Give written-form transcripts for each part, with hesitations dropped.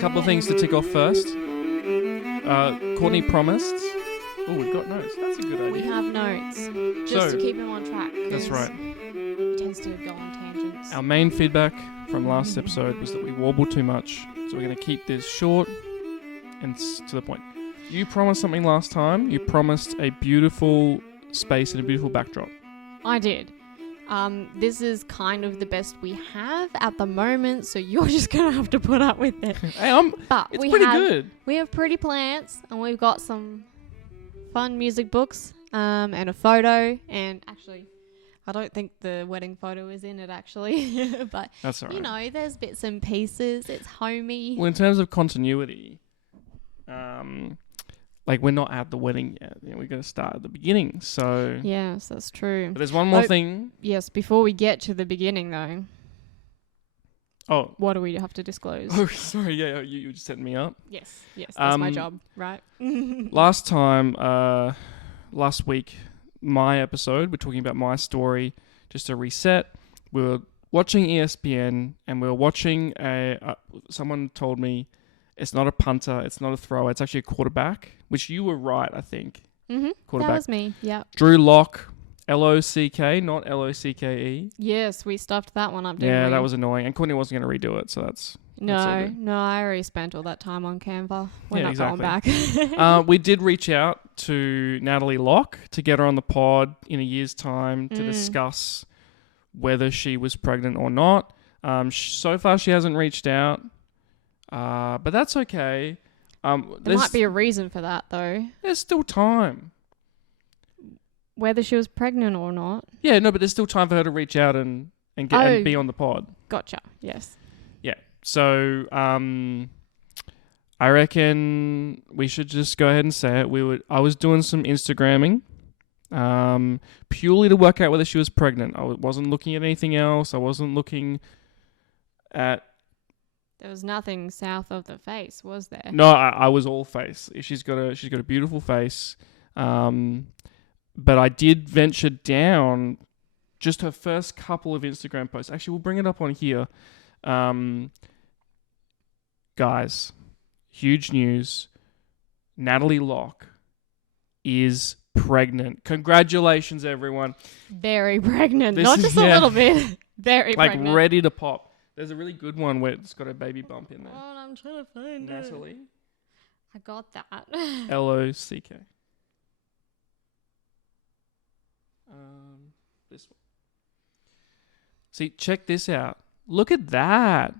couple of things to tick off first. Courtney promised. Oh, we've got notes. That's a good idea. We have notes. Just to keep him on track. That's right. He tends to go on tangents. Our main feedback from last episode was that we warbled too much. So we're going to keep this short and to the point. You promised something last time. You promised a beautiful space and a beautiful backdrop. I did. This is kind of the best we have at the moment, so you're just going to have to put up with it. Hey, it's pretty good. We have pretty plants, and we've got some fun music books, and a photo, and actually, I don't think the wedding photo is in it, actually. But, that's all right. You know, there's bits and pieces. It's homey. Well, in terms of continuity, like we're not at the wedding yet. You know, we're going to start at the beginning. So yes, that's true. But there's one more thing. Yes, before we get to the beginning, though. Oh, what do we have to disclose? Oh, sorry. Yeah, you just setting me up. Yes, that's my job, right? Last week, my episode, we're talking about my story. Just to reset, we were watching ESPN and we were watching someone told me it's not a punter, it's not a thrower, it's actually a quarterback, which you were right, I think. Mm-hmm. Quarterback. That was me, yeah. Drew Lock, L-O-C-K, not L-O-C-K-E. Yes, we stuffed that one up, didn't we? Yeah, that was annoying. And Courtney wasn't going to redo it, so that's... No, I already spent all that time on Canva. We're not exactly. going back. We did reach out to Natalie Locke to get her on the pod in a year's time to discuss whether she was pregnant or not. So far, she hasn't reached out, but that's okay. There might be a reason for that, though. There's still time. Whether she was pregnant or not. Yeah, no, but there's still time for her to reach out and be on the pod. Gotcha, yes. Yeah, so I reckon we should just go ahead and say it. I was doing some Instagramming, purely to work out whether she was pregnant. I wasn't looking at anything else. I wasn't looking at... There was nothing south of the face, was there? No, I was all face. She's got a beautiful face. But I did venture down just her first couple of Instagram posts. Actually, we'll bring it up on here. Guys, huge news. Natalie Locke is pregnant. Congratulations, everyone. Very pregnant. Not just a little bit. Very pregnant. Like ready to pop. There's a really good one where it's got a baby bump in there. Oh, I'm trying to find it. Natalie. I got that. L-O-C-K. This one. See, check this out. Look at that.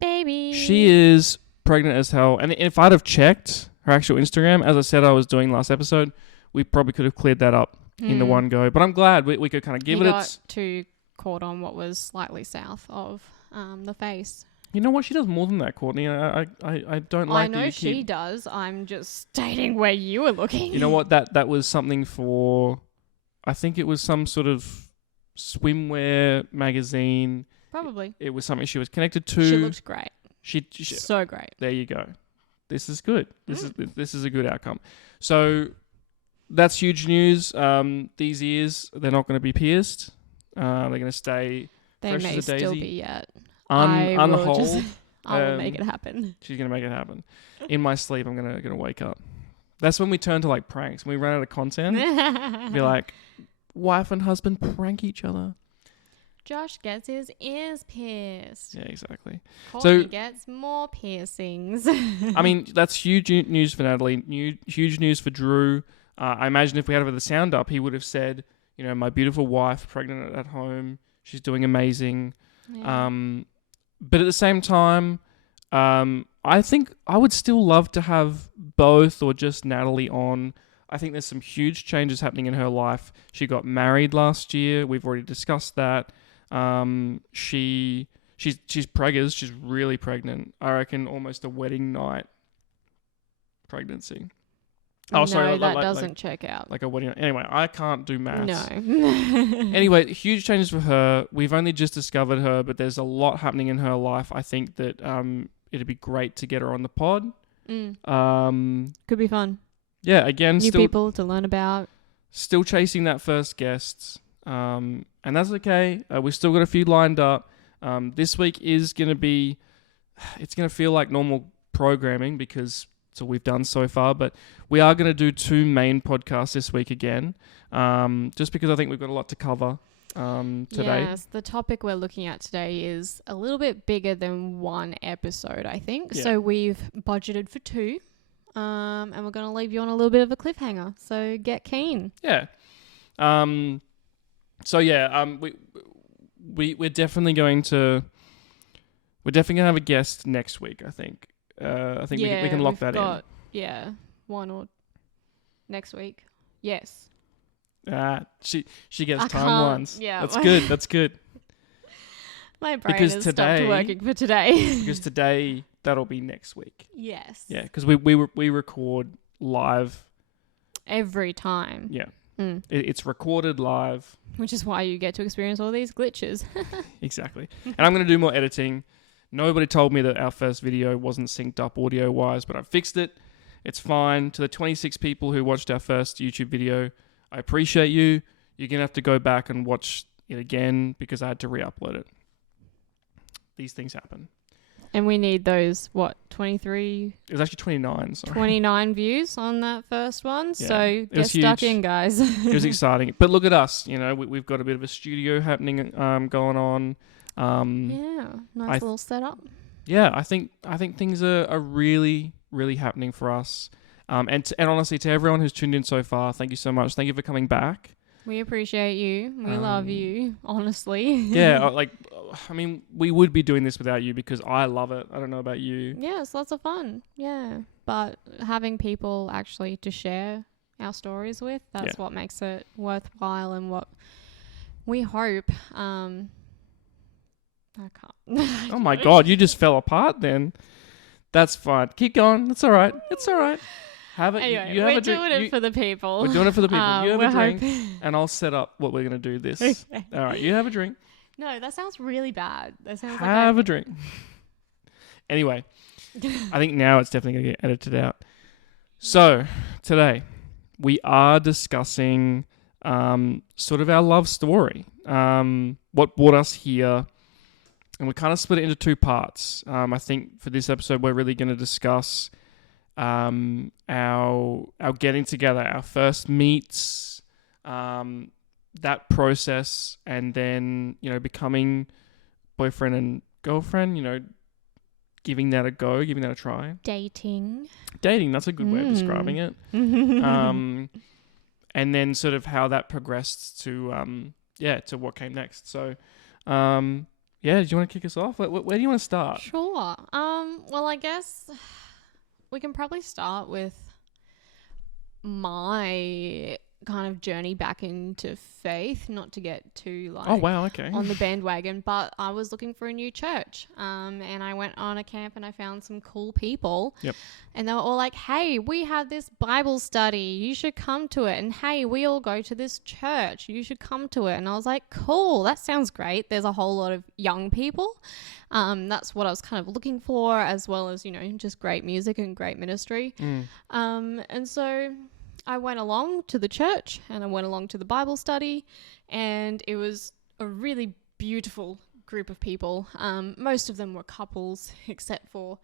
Baby. She is pregnant as hell. And if I'd have checked her actual Instagram, as I said I was doing last episode, we probably could have cleared that up in the one go. But I'm glad we could kind of give it got too caught on what was slightly south of the face. You know what? She does more than that, Courtney. I don't like. I know she does. I'm just stating where you were looking. You know what? That was something for. I think it was some sort of swimwear magazine. Probably. It was something she was connected to. She looked great. She so great. There you go. This is good. This is a good outcome. So that's huge news. These ears, they're not going to be pierced. They're going to stay. They may still daisy. be yet. Unhold. I will make it happen. She's gonna make it happen. In my sleep, I'm gonna wake up. That's when we turn to like pranks. When we run out of content, be like, wife and husband prank each other. Josh gets his ears pierced. Yeah, exactly. Courtney gets more piercings. I mean, that's huge news for Natalie. Huge news for Drew. I imagine if we had the sound up, he would have said, you know, my beautiful wife, pregnant at home. She's doing amazing. Yeah. But at the same time, I think I would still love to have both or just Natalie on. I think there's some huge changes happening in her life. She got married last year. We've already discussed that. She's preggers. She's really pregnant. I reckon almost a wedding night pregnancy. Oh, sorry, that doesn't check out. Like a wedding. Anyway, I can't do maths. No. Anyway, huge changes for her. We've only just discovered her, but there's a lot happening in her life. I think that it'd be great to get her on the pod. Could be fun. Yeah, again, new people to learn about. Still chasing that first guest, and that's okay. We've still got a few lined up. This week is going to be it's going to feel like normal programming because it's all we've done so far. But we are going to do 2 main podcasts this week again, just because I think we've got a lot to cover today. Yes, the topic we're looking at today is a little bit bigger than 1 episode, I think. Yeah. So we've budgeted for 2, and we're going to leave you on a little bit of a cliffhanger. So get keen. Yeah. We're definitely going to have a guest next week. I think. I think we can lock that in. Yeah, 1 or next week. Yes. She gets I timelines. can't. Yeah, that's good. That's good. My brain Because has today- stopped working for today. Because today that'll be next week. Yes. Yeah, because we record live. Every time. Yeah, Mm. it's recorded live. Which is why you get to experience all these glitches. Exactly. And I'm going to do more editing. Nobody told me that our first video wasn't synced up audio wise, but I fixed it. It's fine. To the 26 people who watched our first YouTube video, I appreciate you. You're going to have to go back and watch it again because I had to re-upload it. These things happen. And we need those, 23, It was actually 29. Sorry. 29 views on that first one. Yeah. So get was stuck huge. in, guys. It was exciting. But look at us. You know, we've got a bit of a studio happening going on. Yeah, nice little setup. Yeah, I think things are really, really happening for us. And honestly, to everyone who's tuned in so far, thank you so much. Thank you for coming back. We appreciate you. We love you, honestly. Yeah, we would be doing this without you because I love it. I don't know about you. Yeah, it's lots of fun. Yeah. But having people actually to share our stories with, that's what makes it worthwhile and what we hope. I can't. Oh my God, you just fell apart then. That's fine. Keep going. It's all right. It's all right. Have it. Anyway, you have we're a drink. doing it for the people. We're doing it for the people. You have a drink, hoping. and I'll set up what we're going to do this. Okay. All right, you have a drink. No, that sounds really bad. That sounds Have a drink. Anyway, I think now it's definitely going to get edited out. So, today, we are discussing sort of our love story. What brought us here. And we kind of split it into 2 parts. I think for this episode, we're really going to discuss our getting together, our first meets, that process, and then, becoming boyfriend and girlfriend, giving that a go, giving that a try. Dating, that's a good way of describing it. And then sort of how that progressed to what came next. So, yeah, do you want to kick us off? Where do you want to start? Sure. Well, I guess we can probably start with my kind of journey back into faith, not to get too Oh, wow, okay. on the bandwagon, but I was looking for a new church, and I went on a camp and I found some cool people. Yep. And they were all like, hey, we have this Bible study, you should come to it. And hey, we all go to this church, you should come to it. And I was like, cool, that sounds great. There's a whole lot of young people. That's what I was kind of looking for, as well as, just great music and great ministry. And so I went along to the church and I went along to the Bible study, and it was a really beautiful group of people. Most of them were couples except for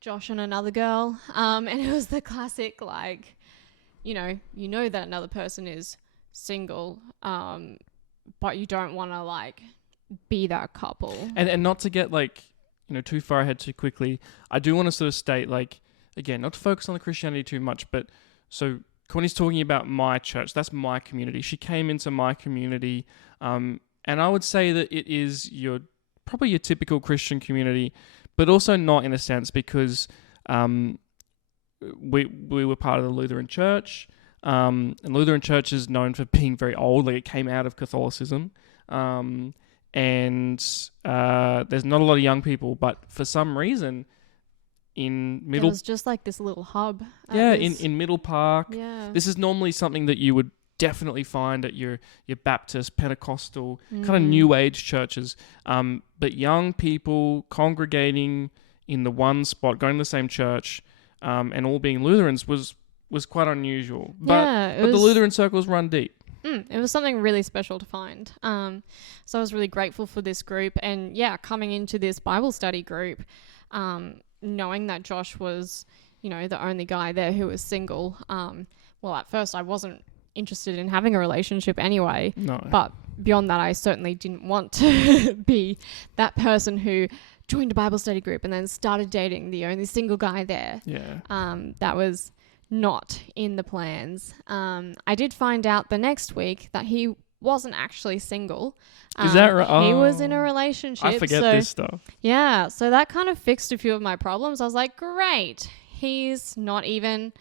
Josh and another girl. And it was the classic, like, you know that another person is single, but you don't want to like be that couple. And not to get too far ahead too quickly, I do want to sort of state, again, not to focus on the Christianity too much, but so Courtney's talking about my church. That's my community. She came into my community, and I would say that it is probably your typical Christian community, but also not in a sense, because we were part of the Lutheran Church, and Lutheran Church is known for being very old. Like, it came out of Catholicism, and there's not a lot of young people, but for some reason, it was just like this little hub. In Middle Park. Yeah. This is normally something that you would definitely find at your Baptist, Pentecostal, kind of New Age churches. But young people congregating in the one spot, going to the same church, and all being Lutherans was quite unusual. But the Lutheran circles run deep. It was something really special to find. So I was really grateful for this group, and coming into this Bible study group, knowing that Josh was, you know, the only guy there who was single. Well, at first I wasn't interested in having a relationship anyway. No. But beyond that, I certainly didn't want to be that person who joined a Bible study group and then started dating the only single guy there. Yeah. That was not in the plans. I did find out the next week that he wasn't actually single. Is that right? He was in a relationship. I forget this stuff. Yeah, so that kind of fixed a few of my problems. I was like, great, he's not even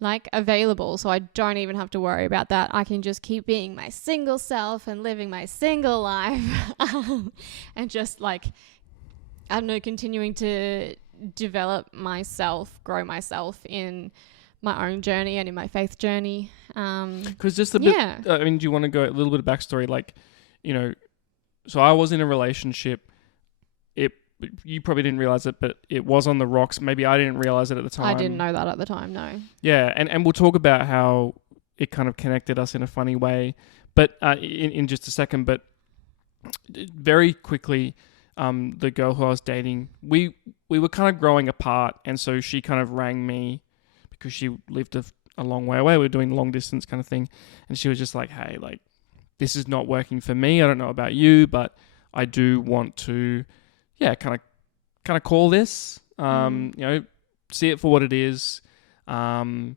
like available, so I don't even have to worry about that. I can just keep being my single self and living my single life and just like, I don't know, continuing to develop myself, grow myself in my own journey and in my faith journey. Because just a bit, I mean, do you want to go a little bit of backstory? Like, you know, so I was in a relationship. You probably didn't realize it, but it was on the rocks. Maybe I didn't realize it at the time. I didn't know that at the time, no. Yeah, and we'll talk about how it kind of connected us in a funny way, but in just a second. But very quickly, the girl who I was dating, we were kind of growing apart, and so she kind of rang me because she lived a long way away. We were doing long distance kind of thing, and she was just like, "Hey, like, this is not working for me. I don't know about you, but I do want to, kind of call this, you know, see it for what it is." And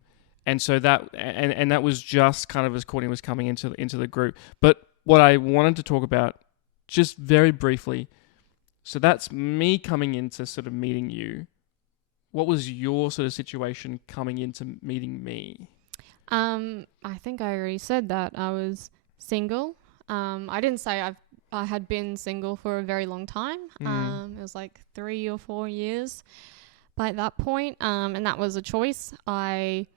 so that was just kind of as Courtney was coming into the group. But what I wanted to talk about, just very briefly, so that's me coming into sort of meeting you. What was your sort of situation coming into meeting me? I think I already said that I was single. I didn't say I had been single for a very long time. It was like 3 or 4 years by that point. And that was a choice. I,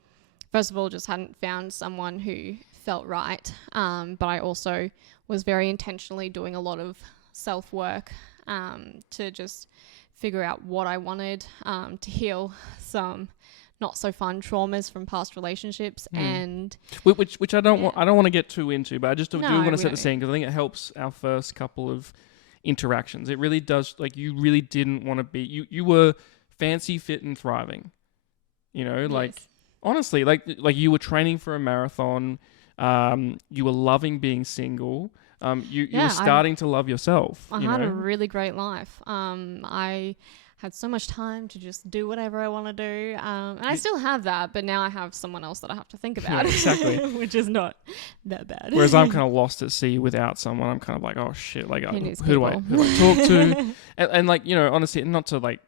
first of all, just hadn't found someone who felt right. But I also was very intentionally doing a lot of self-work to just figure out what I wanted, to heal some not so fun traumas from past relationships, and which I don't want to get too into, but I just do want to set the scene because I think it helps our first couple of interactions. It really does. Like, you really didn't want to be, you were fancy, fit, and thriving. You know, like, honestly, like you were training for a marathon. You were loving being single. You were starting to love yourself. I had a really great life. I had so much time to just do whatever I want to do. And I still have that, but now I have someone else that I have to think about. Yeah, exactly. Which is not that bad. Whereas I'm kind of lost at sea without someone. I'm kind of like, oh shit, like who do I talk to? and like, you know, honestly, not to like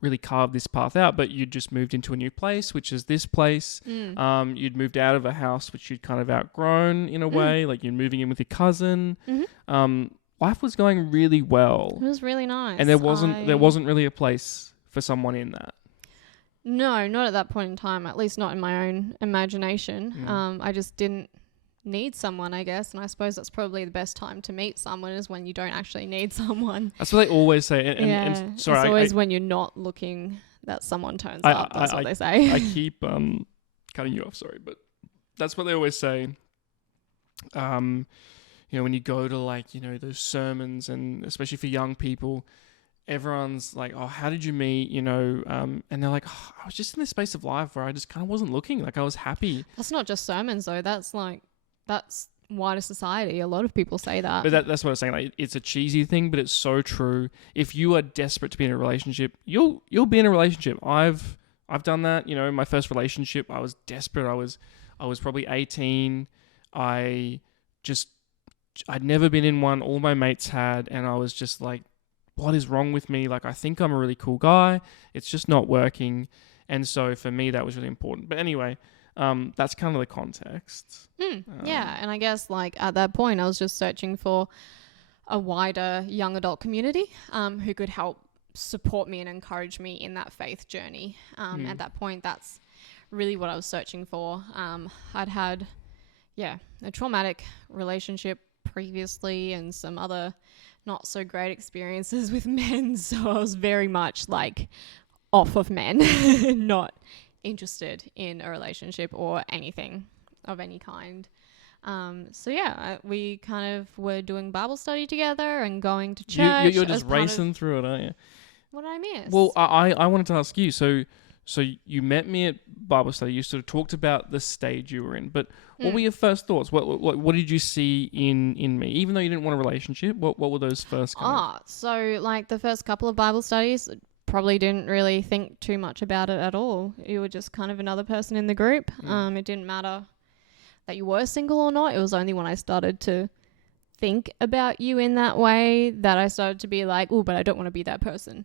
really carve this path out, but you'd just moved into a new place, which is this place. You'd moved out of a house which you'd kind of outgrown in a way, like you're moving in with your cousin. Life was going really well. It was really nice. And there wasn't really a place for someone in that. No, not at that point in time, at least not in my own imagination. I just didn't need someone, I guess, and I suppose that's probably the best time to meet someone is when you don't actually need someone. That's what they always say. And sorry, it's always when you're not looking that someone turns up. That's what they say. I keep cutting you off, sorry, but that's what they always say. You know, when you go to like, you know, those sermons, and especially for young people, everyone's like, oh, how did you meet? You know, and they're like, oh, I was just in this space of life where I just kind of wasn't looking, like I was happy. That's not just sermons though. That's wider society. A lot of people say that. But that's what I was saying. Like, it's a cheesy thing, but it's so true. If you are desperate to be in a relationship, you'll be in a relationship. I've done that. You know, my first relationship, I was desperate. I was probably 18. I'd never been in one. All my mates had, and I was just like, what is wrong with me? Like, I think I'm a really cool guy. It's just not working. And so for me, that was really important. But anyway, that's kind of the context. Yeah. And I guess like at that point, I was just searching for a wider young adult community who could help support me and encourage me in that faith journey. At that point, that's really what I was searching for. I'd had, a traumatic relationship previously and some other not so great experiences with men. So I was very much like off of men, not interested in a relationship or anything of any kind. We kind of were doing Bible study together and going to church. You're just racing through it, aren't you? What did I miss? Well, I wanted to ask you. So you met me at Bible study. You sort of talked about the stage you were in, but what were your first thoughts? What did you see in me? Even though you didn't want a relationship, what were those first? So like the first couple of Bible studies, probably didn't really think too much about it at all. You were just kind of another person in the group. It didn't matter that you were single or not. It was only when I started to think about you in that way that I started to be like, oh, but I don't want to be that person.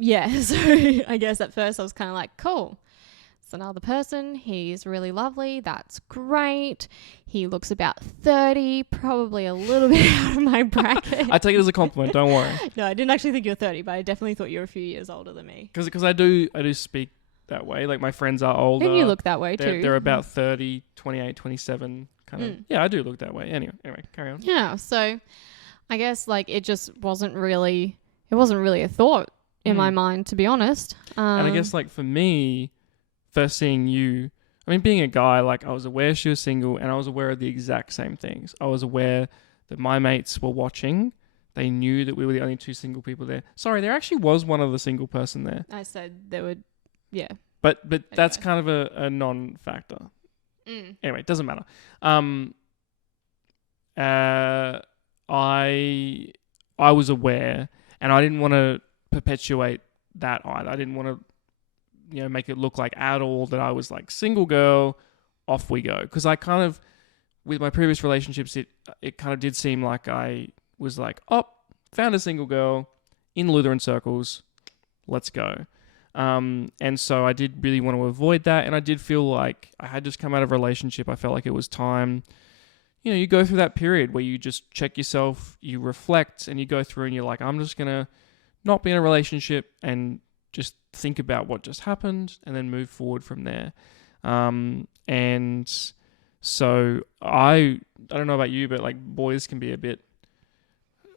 Yeah, so I guess at first I was kind of like, cool, it's another person. He's really lovely. That's great. He looks about 30, probably a little bit out of my bracket. I take it as a compliment. Don't worry. No, I didn't actually think you were 30, but I definitely thought you were a few years older than me. Because I do speak that way. Like my friends are older. And you look that way too. They're about 30, 28, 27 kind of. Yeah, I do look that way. Anyway, carry on. Yeah, so I guess like it just wasn't really a thought in my mind, to be honest. And I guess like for me, first seeing you, I mean, being a guy, like I was aware she was single and I was aware of the exact same things. I was aware that my mates were watching. They knew that we were the only two single people there. Sorry, there actually was one other single person there. I said there would, yeah. But that's kind of a non-factor. Anyway, it doesn't matter. I was aware and I didn't want to perpetuate that either. I didn't want to, make it look like at all that I was like single girl, off we go. Because I kind of, with my previous relationships, it kind of did seem like I was like, oh, found a single girl in Lutheran circles, let's go. And so I did really want to avoid that. And I did feel like I had just come out of a relationship. I felt like it was time. You go through that period where you just check yourself, you reflect, and you go through and you're like, I'm just going to not be in a relationship and just think about what just happened and then move forward from there. And so I don't know about you, but like boys can be a bit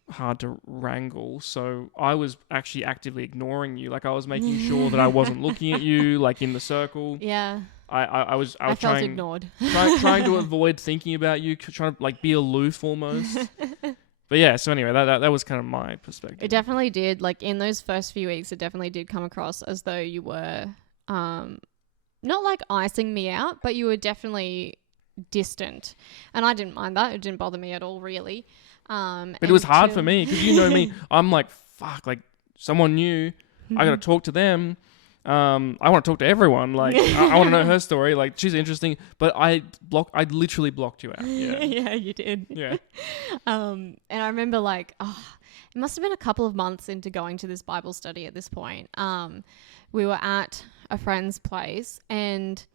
hard to wrangle. So I was actually actively ignoring you. Like I was making sure that I wasn't looking at you like in the circle. Yeah. I was felt ignored. trying to avoid thinking about you, trying to like be aloof almost. But yeah, so anyway, that was kind of my perspective. It definitely did. Like in those first few weeks, it definitely did come across as though you were not like icing me out, but you were definitely distant. And I didn't mind that. It didn't bother me at all, really. But it was hard for me because you know me. I'm like, fuck, like someone new. I got to talk to them. I want to talk to everyone. Like, I want to know her story. Like, she's interesting. But I literally blocked you out. Yeah, yeah, you did. Yeah. And I remember like, it must have been a couple of months into going to this Bible study at this point. We were at a friend's place and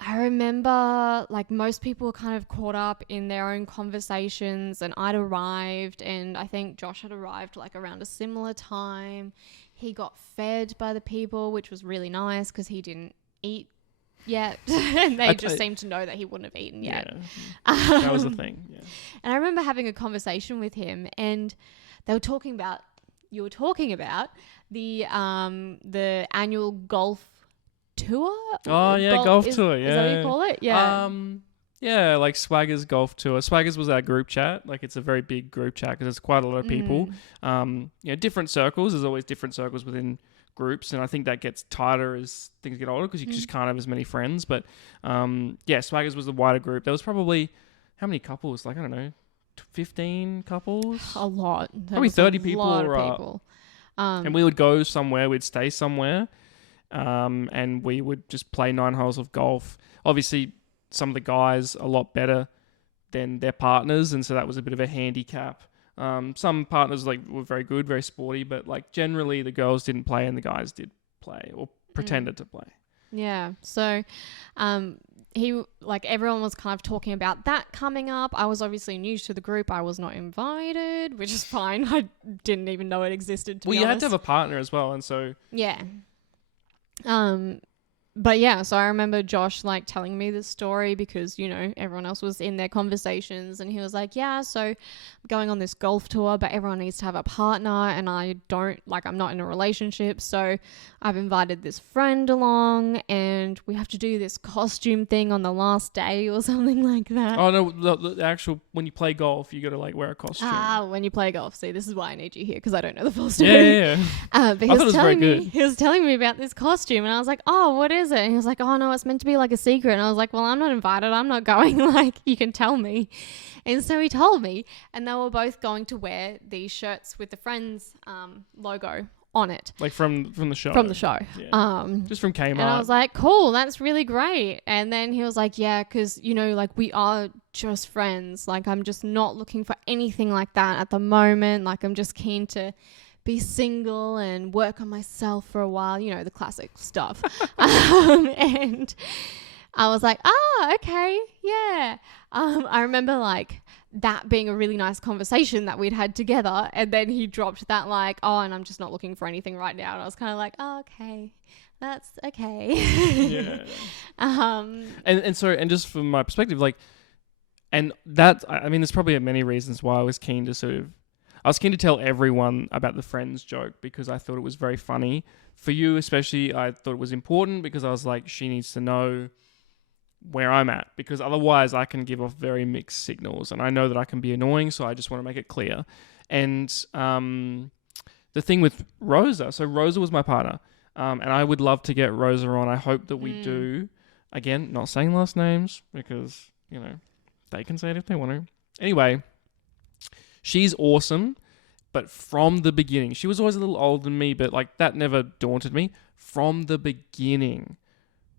I remember like most people were kind of caught up in their own conversations and I'd arrived and I think Josh had arrived like around a similar time. He got fed by the people, which was really nice because he didn't eat yet. And they just seemed to know that he wouldn't have eaten yet. Yeah. That was the thing. Yeah. And I remember having a conversation with him and you were talking about the annual golf tour. Oh yeah, golf tour. Yeah, is that what you call it? Yeah. Yeah, like Swagger's golf tour. Swagger's was our group chat. Like it's a very big group chat because there's quite a lot of people. Different circles. There's always different circles within groups, and I think that gets tighter as things get older because you just can't have as many friends. But Swagger's was the wider group. There was probably how many couples? Like I don't know, 15 couples. A lot. Probably 30 people. A lot of people. And we would go somewhere. We'd stay somewhere. And we would just play 9 holes of golf. Obviously, some of the guys a lot better than their partners, and so that was a bit of a handicap. Some partners were very good, very sporty, but like generally the girls didn't play and the guys did play or pretended to play. Yeah. So, everyone was kind of talking about that coming up. I was obviously new to the group. I was not invited, which is fine. I didn't even know it existed. You had to have a partner as well, and so yeah. But yeah, so I remember Josh like telling me this story because, you know, everyone else was in their conversations, and he was like, yeah, so I'm going on this golf tour, but everyone needs to have a partner, and I'm not in a relationship. So I've invited this friend along, and we have to do this costume thing on the last day or something like that. Oh no, the actual, when you play golf, you got to like wear a costume. When you play golf. See, this is why I need you here, because I don't know the full Yeah, story. yeah, yeah. But I thought it was very good. he was telling me about this costume, and I was like, oh, what is it? And he was like, oh no, it's meant to be like a secret. And I was like, well, I'm not invited, I'm not going. Like, you can tell me. And so he told me, and they were both going to wear these shirts with the Friends logo on it. Like from the show. From the show. Yeah. Just from Kmart. And I was like, cool, that's really great. And then he was like, yeah, because, you know, like, we are just friends. Like, I'm just not looking for anything like that at the moment. Like, I'm just keen to be single and work on myself for a while, you know, the classic stuff. And I was like, okay, yeah. I remember like that being a really nice conversation that we'd had together, and then he dropped that like, oh, and I'm just not looking for anything right now. And I was kind of like, oh, okay, that's okay. Yeah. And just from my perspective, like, and that, I mean, there's probably many reasons why I was keen to tell everyone about the Friends joke, because I thought it was very funny. For you especially, I thought it was important because I was like, she needs to know where I'm at, because otherwise I can give off very mixed signals, and I know that I can be annoying, so I just want to make it clear. And the thing with Rosa, so Rosa was my partner, and I would love to get Rosa on. I hope that we do. Again, not saying last names, because, you know, they can say it if they want to. Anyway, she's awesome, but from the beginning, she was always a little older than me, but like that never daunted me. From the beginning,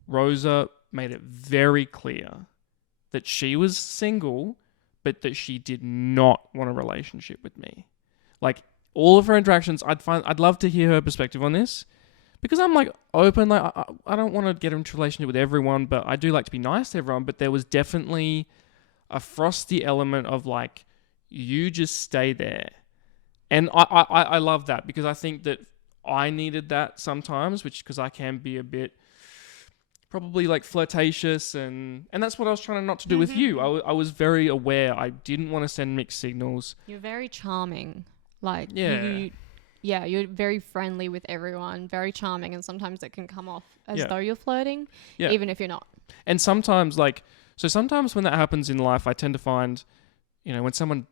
Rosa made it very clear that she was single, but that she did not want a relationship with me. Like, all of her interactions, I'd love to hear her perspective on this, because I'm like open. Like, I don't want to get into a relationship with everyone, but I do like to be nice to everyone. But there was definitely a frosty element of like, you just stay there. And I love that, because I think that I needed that sometimes, because I can be a bit probably like flirtatious, and that's what I was trying not to do with you. I was very aware I didn't want to send mixed signals. You're very charming. Like, yeah. You're very friendly with everyone, very charming, and sometimes it can come off as though you're flirting, even if you're not. And sometimes sometimes when that happens in life, I tend to find, you know, when someone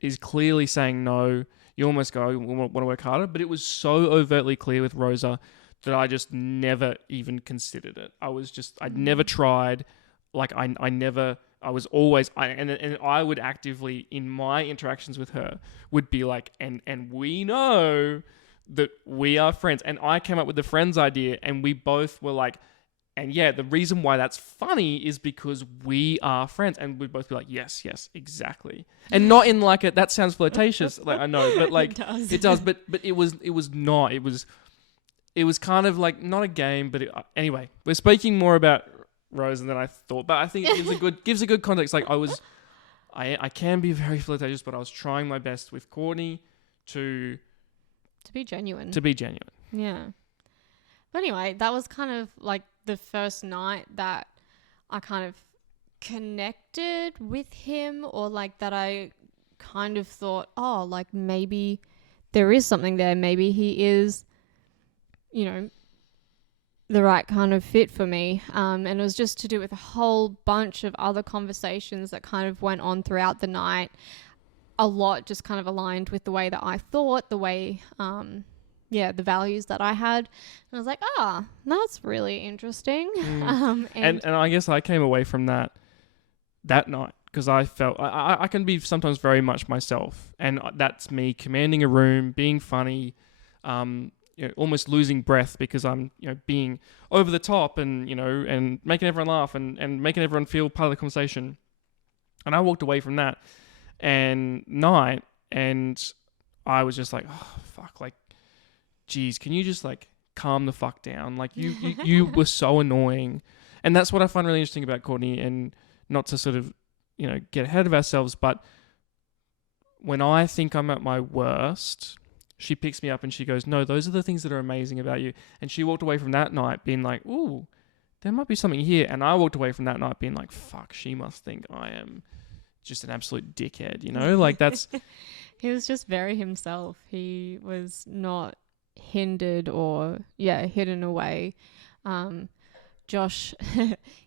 is clearly saying no, you almost go, we want to work harder. But it was so overtly clear with Rosa that I just never even considered it. I'd never tried. Like, I was always, and I would actively, in my interactions with her, would be like, and we know that we are friends. And I came up with the friends idea, and we both were like, and yeah, the reason why that's funny is because we are friends. And we'd both be like, yes, exactly. And not in like that sounds flirtatious. Like, I know, but like, it does. But it was not. It was kind of like not a game, but anyway, we're speaking more about Rose than I thought, but I think it gives a good context. Like, I can be very flirtatious, but I was trying my best with Courtney to be genuine. Yeah. But anyway, that was kind of like the first night that I kind of connected with him, or like that I kind of thought, oh, like maybe there is something there. Maybe he is, you know, the right kind of fit for me. And it was just to do with a whole bunch of other conversations that kind of went on throughout the night. A lot just kind of aligned with the way that I thought, the way, the values that I had. And I was like, that's really interesting. And I guess I came away from that night because I felt I can be sometimes very much myself. And that's me commanding a room, being funny, almost losing breath because I'm, being over the top and, and making everyone laugh and making everyone feel part of the conversation. And I walked away from that night and I was just like, oh, fuck, like, geez, can you just like calm the fuck down? Like you were so annoying. And that's what I find really interesting about Courtney, and not to sort of, get ahead of ourselves, but when I think I'm at my worst, she picks me up and she goes, no, those are the things that are amazing about you. And she walked away from that night being like, ooh, there might be something here. And I walked away from that night being like, fuck, she must think I am just an absolute dickhead, you know? Like that's... He was just very himself. He was not hindered or, hidden away. Josh,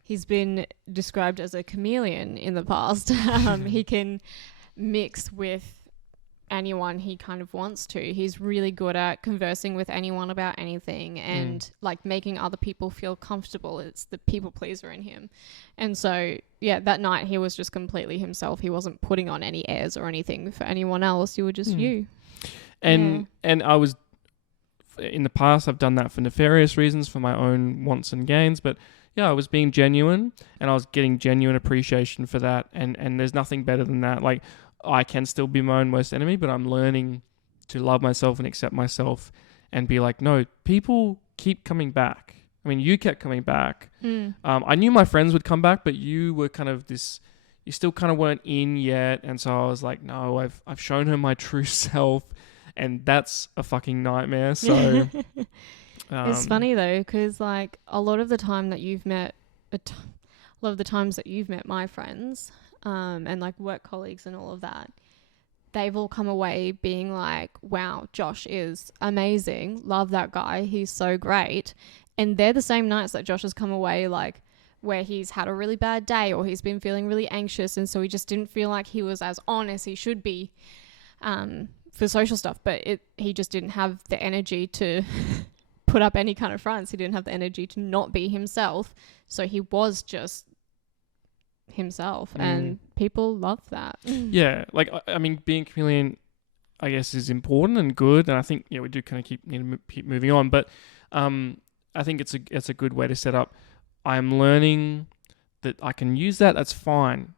he's been described as a chameleon in the past. He can mix with anyone he kind of wants to. He's really good at conversing with anyone about anything and like making other people feel comfortable. It's the people pleaser in him. And so, that night he was just completely himself. He wasn't putting on any airs or anything for anyone else. You were just you. And I was, in the past, I've done that for nefarious reasons, for my own wants and gains, but I was being genuine and I was getting genuine appreciation for that. And there's nothing better than that. Like, I can still be my own worst enemy, but I'm learning to love myself and accept myself and be like, no, people keep coming back. I mean, you kept coming back. I knew my friends would come back, but you were kind of you still kind of weren't in yet. And so I was like, no, I've shown her my true self, and that's a fucking nightmare. So it's funny though, because like a lot of the times that you've met my friends, and like work colleagues and all of that, they've all come away being like, wow, Josh is amazing. Love that guy. He's so great. And they're the same nights that Josh has come away like where he's had a really bad day or he's been feeling really anxious. And so he just didn't feel like he was as on as he should be for social stuff. But he just didn't have the energy to put up any kind of fronts. He didn't have the energy to not be himself. So he was just himself, and people love that. Yeah, like I mean, being a chameleon, I guess, is important and good, and I think we do kind of keep moving on. But I think it's a good way to set up. I'm learning that I can use that. That's fine.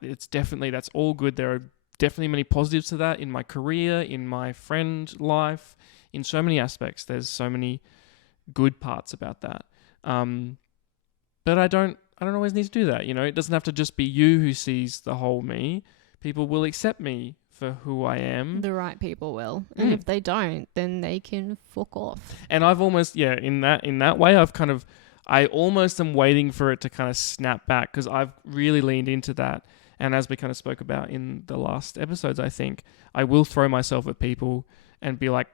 That's all good. There are definitely many positives to that in my career, in my friend life, in so many aspects. There's so many good parts about that. But I don't always need to do that. It doesn't have to just be you who sees the whole me. People will accept me for who I am. The right people will. And if they don't, then they can fuck off. And I've almost, in that way, I almost am waiting for it to kind of snap back, because I've really leaned into that. And as we kind of spoke about in the last episodes, I think I will throw myself at people and be like,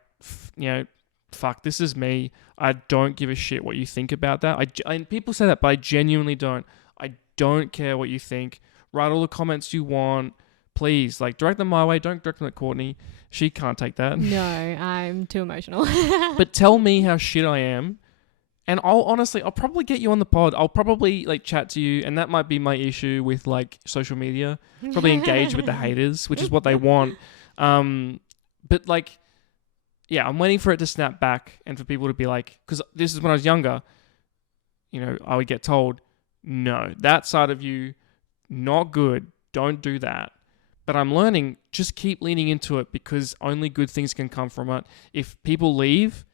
fuck, this is me. I don't give a shit what you think about that. And people say that, but I genuinely don't. I don't care what you think. Write all the comments you want. Please, direct them my way. Don't direct them at Courtney. She can't take that. No, I'm too emotional. But tell me how shit I am. And I'll probably get you on the pod. I'll probably chat to you. And that might be my issue with social media. Probably engage with the haters, which is what they want. But I'm waiting for it to snap back and for people to be like, because this is when I was younger, I would get told, no, that side of you, not good. Don't do that. But I'm learning, just keep leaning into it, because only good things can come from it. If people leave,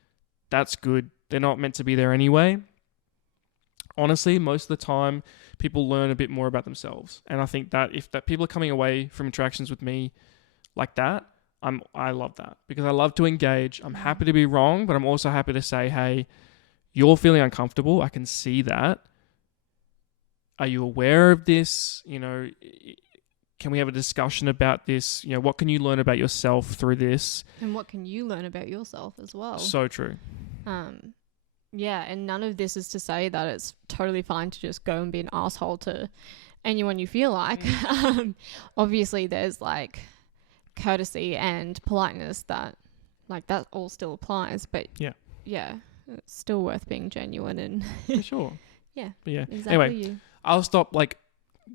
that's good. They're not meant to be there anyway. Honestly, most of the time, people learn a bit more about themselves. And I think that if people are coming away from interactions with me like that, I love that, because I love to engage. I'm happy to be wrong, but I'm also happy to say, hey, you're feeling uncomfortable. I can see that. Are you aware of this? Can we have a discussion about this? What can you learn about yourself through this? And what can you learn about yourself as well? So true. And none of this is to say that it's totally fine to just go and be an asshole to anyone you feel like. Obviously, there's courtesy and politeness that all still applies, but it's still worth being genuine and for sure. Exactly. Anyway, I'll stop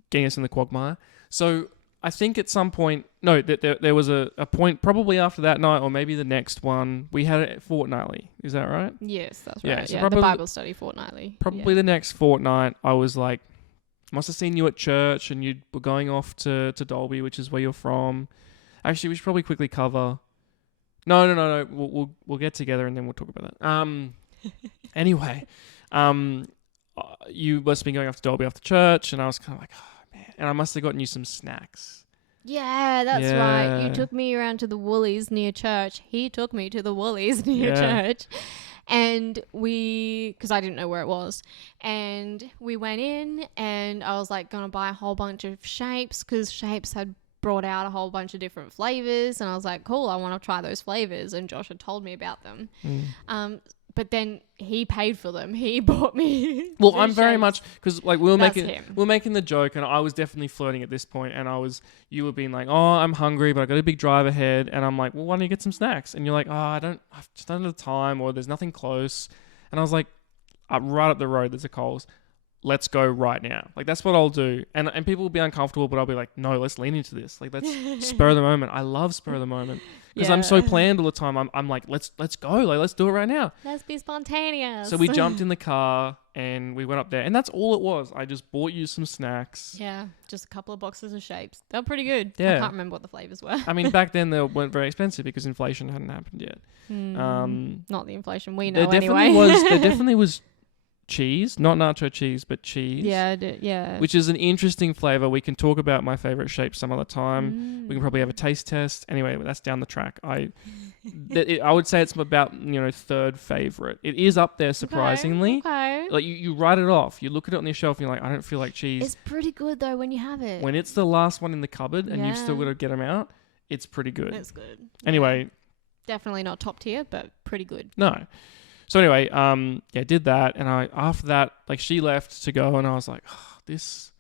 getting us in the quagmire. So I think at some point, there was a point probably after that night, or maybe the next one, we had it fortnightly. Is that right? Yes, that's right. So the Bible study fortnightly. Probably the next fortnight, I was like, must have seen you at church and you were going off to Dalby, which is where you're from. Actually, we should probably quickly cover. No. We'll get together and then we'll talk about that. Anyway, you must have been going off to Dalby after church, and I was kind of like, oh man, and I must have gotten you some snacks. Yeah, that's right. You Yeah. took me around to the Woolies near church. He took me to the Woolies near Yeah. church. And because I didn't know where it was. And we went in and I was like going to buy a whole bunch of Shapes because Shapes had brought out a whole bunch of different flavors. And I was like, cool, I want to try those flavors. And Josh had told me about them. But then he paid for them. He bought me. Well, the I'm very Shapes. much because like we were That's making him. the joke, and I was definitely flirting at this point, and you were being like, oh, I'm hungry, but I got a big drive ahead, and I'm like, well, why don't you get some snacks? And you're like, oh, I just don't have the time, or there's nothing close, and I was like, right up the road, there's a Coles. Let's go right now. Like that's what I'll do, and people will be uncomfortable, but I'll be like, no, let's lean into this. Like let's spur of the moment. I love spur of the moment. Because I'm so planned all the time. I'm like, let's go. Like, let's do it right now. Let's be spontaneous. So we jumped in the car and we went up there. And that's all it was. I just bought you some snacks. Yeah, just a couple of boxes of Shapes. They were pretty good. Yeah. I can't remember what the flavors were. I mean, back then they weren't very expensive because inflation hadn't happened yet. Not the inflation we know there definitely was cheese, not nacho cheese, but cheese. Yeah. Which is an interesting flavor. We can talk about my favorite shape some other time. We can probably have a taste test. Anyway, that's down the track. I would say it's about third favorite. It is up there surprisingly. Okay. Like you write it off. You look at it on the shelf and you're like, I don't feel like cheese. It's pretty good though when you have it. When it's the last one in the cupboard and you've still got to get them out, it's pretty good. It's good. Anyway, definitely not top tier, but pretty good. No. So anyway, did that, and after that, like she left to go, and I was like, oh, this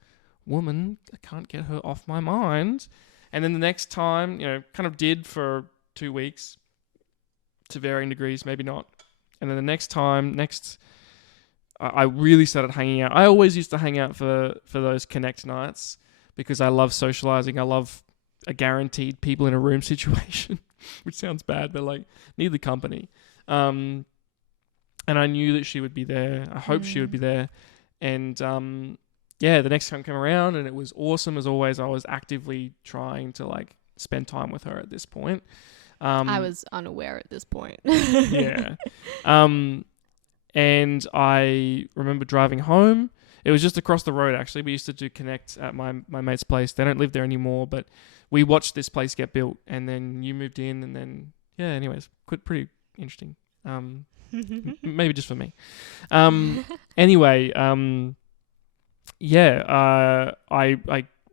woman, I can't get her off my mind. And then the next time, kind of did for 2 weeks, to varying degrees, maybe not. And then the next time, I really started hanging out. I always used to hang out for those connect nights because I love socializing. I love a guaranteed people in a room situation, which sounds bad, but like need the company. And I knew that she would be there. I hoped she would be there. And the next time came around and it was awesome as always. I was actively trying to like spend time with her at this point. I was unaware at this point. Yeah. And I remember driving home. It was just across the road actually. We used to do Connect at my mate's place. They don't live there anymore, but we watched this place get built and then you moved in and then anyways, pretty interesting. Maybe just for me. Anyway, I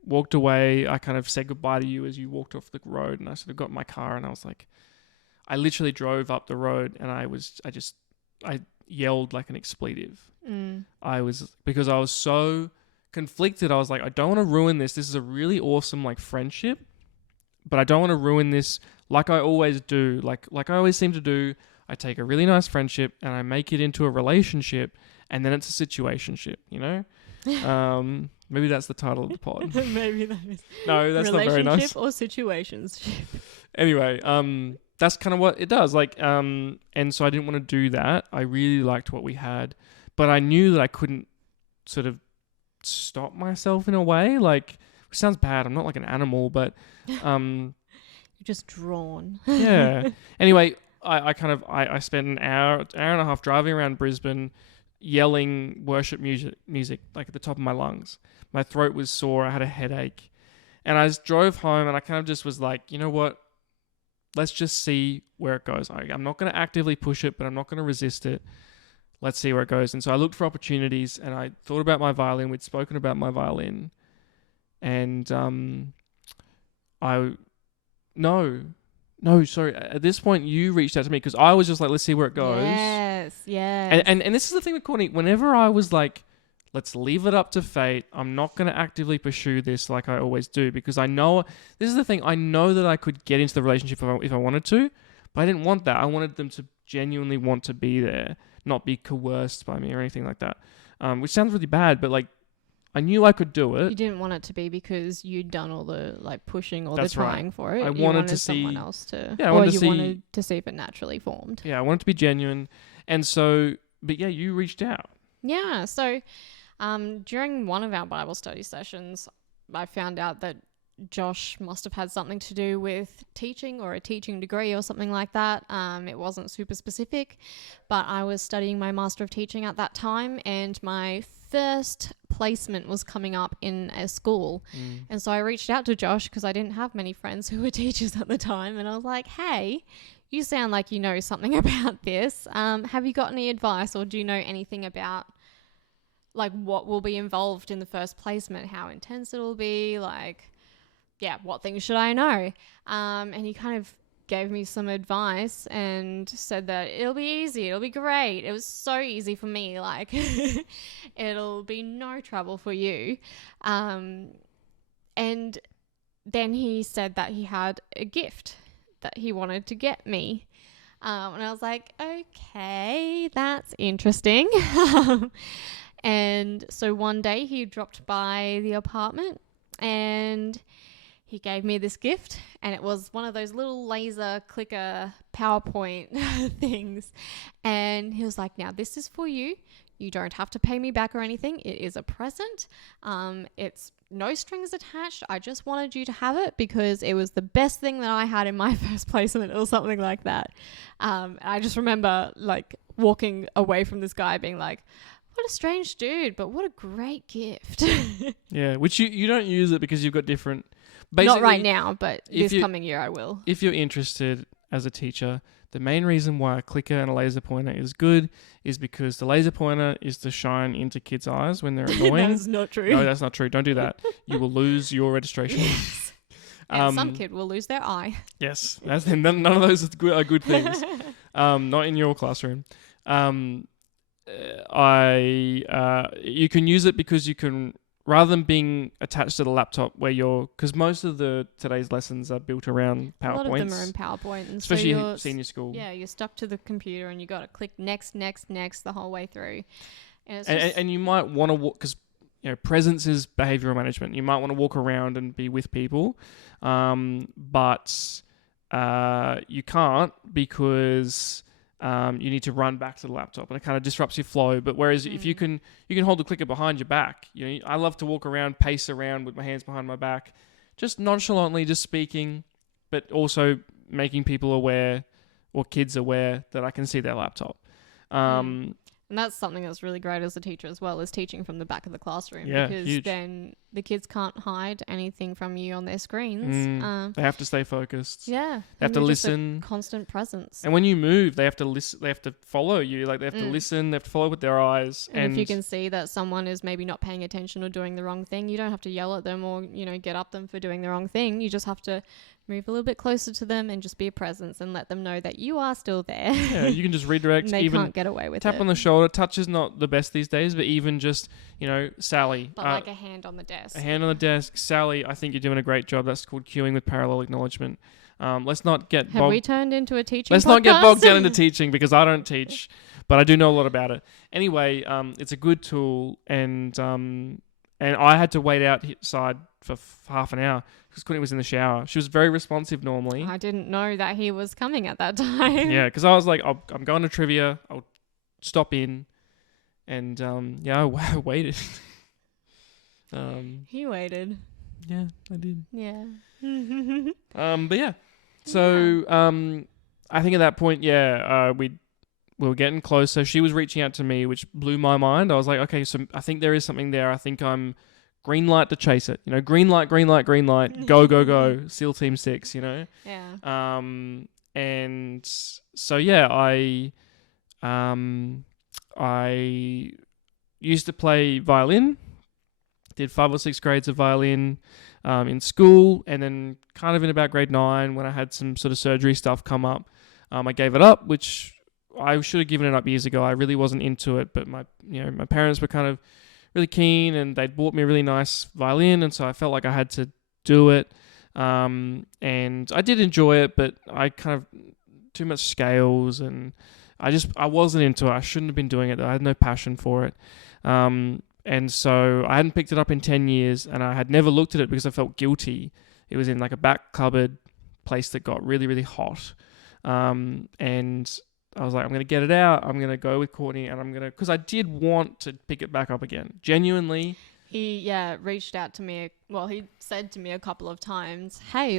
walked away. I kind of said goodbye to you as you walked off the road, and I sort of got in my car, and I was like, I literally drove up the road, and I yelled like an expletive. Because I was so conflicted. I was like, I don't want to ruin this. This is a really awesome like friendship, but I don't want to ruin this like I always do. Like I always seem to do. I take a really nice friendship and I make it into a relationship and then it's a situationship, Maybe that's the title of the pod. Maybe that is. No, that's not very nice. Relationship or situations. Anyway, that's kind of what it does. Like, and so I didn't want to do that. I really liked what we had, but I knew that I couldn't sort of stop myself in a way. Like, which sounds bad. I'm not like an animal, but you're just drawn. Yeah. Anyway, I spent an hour and a half driving around Brisbane yelling worship music like at the top of my lungs. My throat was sore. I had a headache. And I just drove home and I kind of just was like, you know what? Let's just see where it goes. I'm not going to actively push it, but I'm not going to resist it. Let's see where it goes. And so I looked for opportunities and I thought about my violin. We'd spoken about my violin. And No, sorry. At this point, you reached out to me because I was just like, let's see where it goes. Yes. And this is the thing with Courtney. Whenever I was like, let's leave it up to fate. I'm not going to actively pursue this like I always do because I know, this is the thing. I know that I could get into the relationship if I wanted to, but I didn't want that. I wanted them to genuinely want to be there, not be coerced by me or anything like that. Which sounds really bad, but like, I knew I could do it. You didn't want it to be because you'd done all the like pushing or That's the trying right. for it. I you wanted to see someone else to, yeah, I or wanted to you see, wanted to see if it naturally formed. Yeah, I wanted to be genuine, and so, but yeah, you reached out. Yeah, so during one of our Bible study sessions, I found out that Josh must have had something to do with teaching or a teaching degree or something like that. It wasn't super specific, but I was studying my Master of Teaching at that time, and my first placement was coming up in a school. And so I reached out to Josh because I didn't have many friends who were teachers at the time. And I was like, hey, you sound like you know something about this. Have you got any advice, or do you know anything about like what will be involved in the first placement, how intense it'll be, like, yeah, what things should I know? And he kind of gave me some advice and said that it'll be easy, it'll be great. It was so easy for me, like it'll be no trouble for you. And then he said that he had a gift that he wanted to get me. And I was like, okay, that's interesting. And so one day he dropped by the apartment and he gave me this gift, and it was one of those little laser clicker PowerPoint things. And he was like, now this is for you. You don't have to pay me back or anything. It is a present. It's no strings attached. I just wanted you to have it because it was the best thing that I had in my first placement or something like that. I just remember like walking away from this guy being like, what a strange dude, but what a great gift. Yeah, which you don't use it because you've got different... Not right now, but this coming year I will. If you're interested as a teacher, the main reason why a clicker and a laser pointer is good is because the laser pointer is to shine into kids' eyes when they're annoying. That's not true. No, that's not true. Don't do that. You will lose your registration. Yes. And some kid will lose their eye. Yes. None of those are good things. Not in your classroom. You can use it because you can, rather than being attached to the laptop because most of today's lessons are built around PowerPoints. A lot of them are in PowerPoint. And especially senior school. Yeah, you're stuck to the computer and you got to click next the whole way through. And you might want to walk, because presence is behavioral management. You might want to walk around and be with people, but you can't because... you need to run back to the laptop, and it kind of disrupts your flow. But whereas if you can hold the clicker behind your back, I love to walk around, pace around with my hands behind my back, just nonchalantly, just speaking, but also making people aware or kids aware that I can see their laptop. And that's something that's really great as a teacher as well, is teaching from the back of the classroom. Yeah, because huge. Then the kids can't hide anything from you on their screens. They have to stay focused. Yeah. They have to listen. Constant presence. And when you move, they have to listen. They have to follow you. Like, they have to listen. They have to follow with their eyes. And if you can see that someone is maybe not paying attention or doing the wrong thing, you don't have to yell at them or, get up them for doing the wrong thing. You just have to move a little bit closer to them and just be a presence and let them know that you are still there. Yeah, you can just redirect. They even can't get away with tap it. on the shoulder. Touch is not the best these days, but even just, Sally. But like a hand on the desk. A hand on the desk. Sally, I think you're doing a great job. That's called cueing with parallel acknowledgement. Let's not get Have we turned into a teaching Let's podcast? not get bogged down into teaching, because I don't teach, but I do know a lot about it. Anyway, it's a good tool, and I had to wait outside for half an hour because Courtney was in the shower. She was very responsive normally. I didn't know that he was coming at that time. Yeah, because I was like, I'm going to trivia. I'll stop in, and I waited. He waited. Yeah, I did. Yeah. But yeah. So I think at that point, we were getting close. So she was reaching out to me, which blew my mind. I was like, okay, so I think there is something there. I think I'm green light to chase it. Green light, green light, green light. Go, go, go. SEAL Team 6, Yeah. And so I used to play violin. Did 5 or 6 grades of violin in school, and then kind of in about grade 9 when I had some sort of surgery stuff come up, I gave it up, which I should have given it up years ago. I really wasn't into it, but my parents were kind of really keen, and they'd bought me a really nice violin, and so I felt like I had to do it. And I did enjoy it, but I kind of too much scales, and I wasn't into it. I shouldn't have been doing it. I had no passion for it. And so I hadn't picked it up in 10 years, and I had never looked at it because I felt guilty. It was in like a back cupboard place that got really, really hot. And I was like, I'm going to get it out. I'm going to go with Courtney, and because I did want to pick it back up again. Genuinely. He reached out to me. Well, he said to me a couple of times, hey,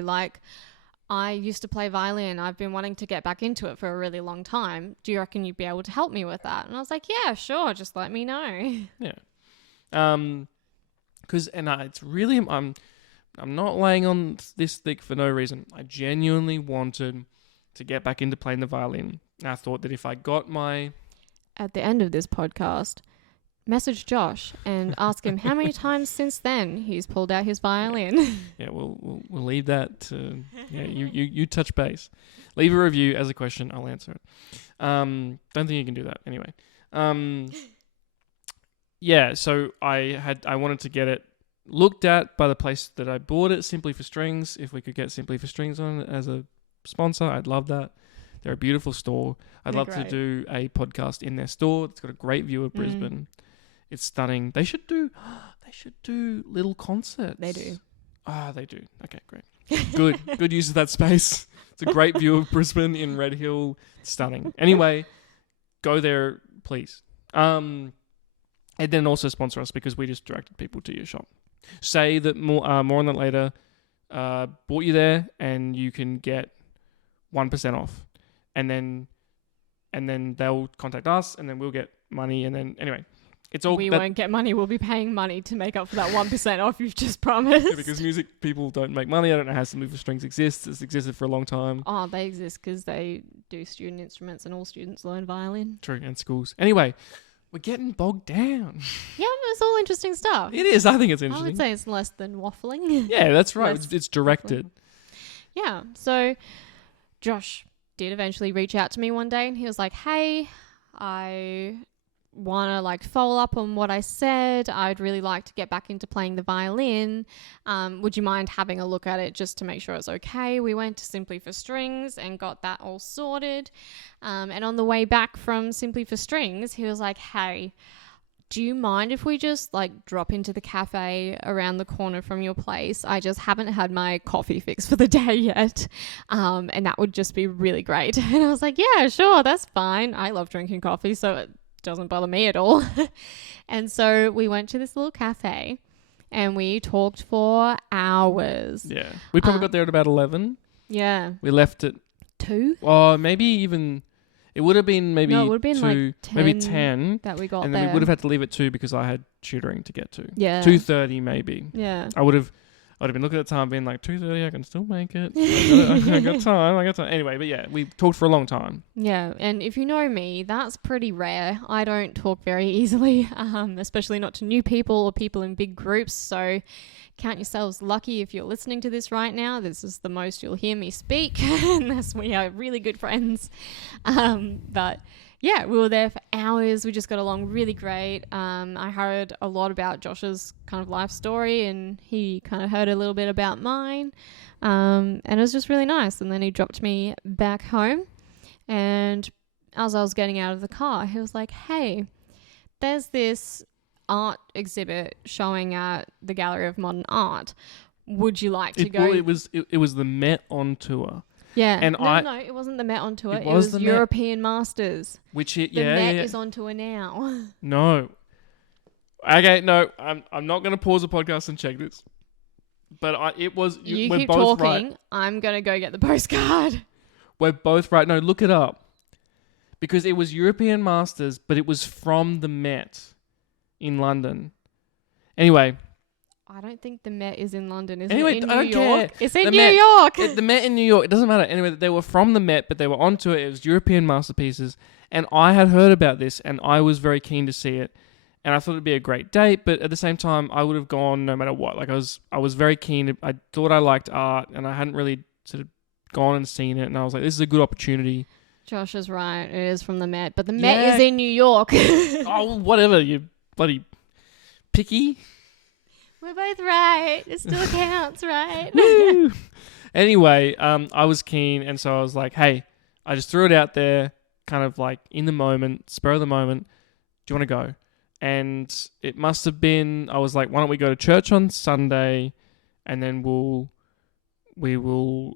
I used to play violin. I've been wanting to get back into it for a really long time. Do you reckon you'd be able to help me with that? And I was like, yeah, sure. Just let me know. Yeah. Because it's really I'm not laying on this thick for no reason. I genuinely wanted to get back into playing the violin. And I thought that if I got my... At the end of this podcast, message Josh and ask him how many times since then he's pulled out his violin. Yeah, we'll leave that to... Yeah, you touch base. Leave a review as a question. I'll answer it. Don't think you can do that. Anyway. Yeah, so I wanted to get it looked at by the place that I bought it, Simply for Strings. If we could get Simply for Strings on it as a sponsor, I'd love that. They're a beautiful store. I'd love to do a podcast in their store. It's got a great view of Brisbane. It's stunning. They should do little concerts. They do. They do. Okay, great. Good use of that space. It's a great view of Brisbane in Red Hill. It's stunning. Anyway, go there, please. And then also sponsor us because we just directed people to your shop. Say that more on that later. Bought you there and you can get 1% off, and then they'll contact us, and then we'll get money, and then anyway, it's all. We won't get money. We'll be paying money to make up for that 1% off you've just promised. Yeah, because music people don't make money. I don't know how Simply for Strings exists. It's existed for a long time. Oh, they exist because they do student instruments, and all students learn violin. True, and schools. Anyway. We're getting bogged down. Yeah, it's all interesting stuff. It is. I think it's interesting. I would say it's less than waffling. Yeah, that's right. It's directed. Waffling. Yeah. So Josh did eventually reach out to me one day, and he was like, hey, I want to follow up on what I said. I'd really like to get back into playing the violin. Would you mind having a look at it just to make sure it's okay? We went to Simply for Strings and got that all sorted. And on the way back from Simply for Strings, he was like, hey, do you mind if we just drop into the cafe around the corner from your place? I just haven't had my coffee fix for the day yet. And that would just be really great. And I was like, yeah, sure, that's fine. I love drinking coffee, so it doesn't bother me at all. And so we went to this little cafe and we talked for hours. Yeah. We probably got there at about 11. Yeah. We left at 2. Or maybe even... It would have been maybe 2, 10 maybe 10 that we got and there. then we would have had to leave at 2 because I had tutoring to get to. Yeah. 2:30 maybe. Yeah. I would have been looking at the time being like 2:30, I can still make it. I got time. Anyway, but yeah, we talked for a long time. Yeah, and if you know me, that's pretty rare. I don't talk very easily, especially not to new people or people in big groups. So count yourselves lucky if you're listening to this right now. This is the most you'll hear me speak, unless we are really good friends. But yeah, we were there for hours. We just got along really great. I heard a lot about Josh's kind of life story, and he kind of heard a little bit about mine. And it was just really nice. And then he dropped me back home. And as I was getting out of the car, he was like, hey, there's this art exhibit showing at the Gallery of Modern Art. Would you like to go? Well, it was the Met on tour. Yeah. And no, it wasn't the Met on tour. It was European Masters. The Met is on tour now. No. Okay, no, I'm not going to pause the podcast and check this. But it was... You we're keep both talking. Right. I'm going to go get the postcard. We're both right. No, look it up. Because it was European Masters, but it was from the Met in London. Anyway... I don't think the Met is in London. Is anyway, it in I don't New York? care. It's in New York. The Met in New York. It doesn't matter. Anyway, they were from the Met, but they were onto it. It was European masterpieces. And I had heard about this, and I was very keen to see it. And I thought it'd be a great date, but at the same time, I would have gone no matter what. I was very keen. I thought I liked art, and I hadn't really sort of gone and seen it. And I was like, this is a good opportunity. Josh is right. It is from the Met, but the Met is in New York. Oh, whatever, you bloody picky. We're both right. It still counts, right? Woo! Anyway, I was keen, and so I was like, hey, I just threw it out there, kind of like in the moment, spur of the moment. Do you want to go? And it must have been, I was like, why don't we go to church on Sunday, and then we will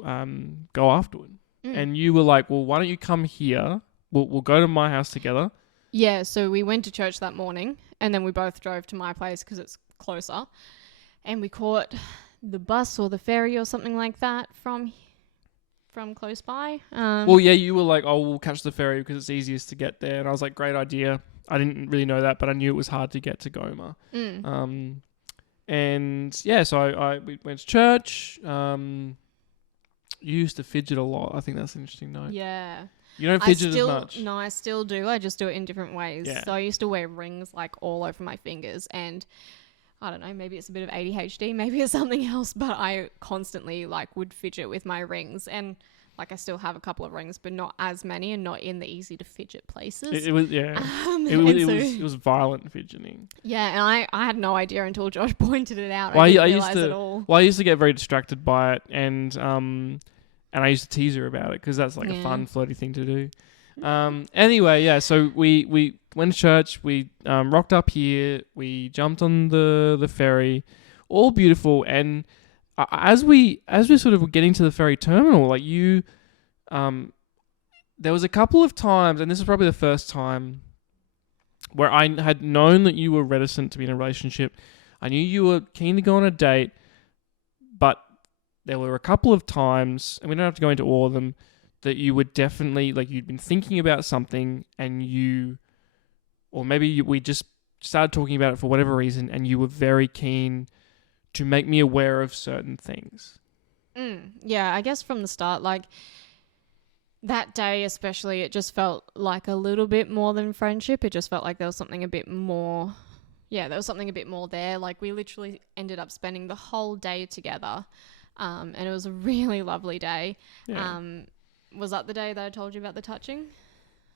go afterward. And you were like, well, why don't you come here? We'll go to my house together. Yeah, so we went to church that morning, and then we both drove to my place because it's closer. And we caught the bus or the ferry or something like that from close by. Well, yeah, you were like, oh, we'll catch the ferry because it's easiest to get there. And I was like, great idea. I didn't really know that, but I knew it was hard to get to Goma. And yeah, so we went to church. You used to fidget a lot. I think that's an interesting note. Yeah. You don't fidget as much. No, I still do. I just do it in different ways. Yeah. So I used to wear rings like all over my fingers, and I don't know, maybe it's a bit of ADHD, maybe it's something else, but I constantly like would fidget with my rings, and like I still have a couple of rings, but not as many and not in the easy to fidget places. It was it was violent fidgeting. Yeah, and I had no idea until Josh pointed it out. Well, I didn't realize it all. Well, I used to get very distracted by it, and I used to tease her about it because that's like a fun, flirty thing to do. Anyway, yeah, so we went to church, we rocked up here, we jumped on the ferry, all beautiful, and as we sort of were getting to the ferry terminal, like there was a couple of times, and this is probably the first time where I had known that you were reticent to be in a relationship. I knew you were keen to go on a date, but there were a couple of times, and we don't have to go into all of them, that you were definitely, like, you'd been thinking about something, and we just started talking about it for whatever reason, and you were very keen to make me aware of certain things. Yeah, I guess from the start, like, that day especially, it just felt like a little bit more than friendship. It just felt like there was something a bit more... Yeah, there was something a bit more there. Like, we literally ended up spending the whole day together, and it was a really lovely day. Yeah. Was that the day that I told you about the touching?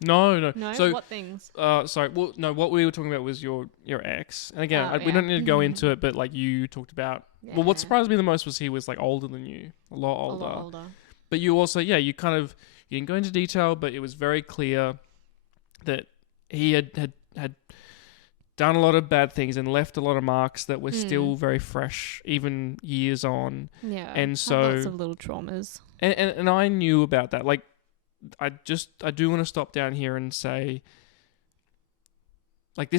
No. No? So, what things? Sorry. Well, no, what we were talking about was your ex. And again, we don't need to go into it, but like you talked about... Yeah. Well, what surprised me the most was he was like older than you. A lot older. But you also, you kind of... You didn't go into detail, but it was very clear that he had done a lot of bad things and left a lot of marks that were still very fresh, even years on. Yeah. And so... lots of little traumas. And I knew about that. Like, I do want to stop down here and say, like,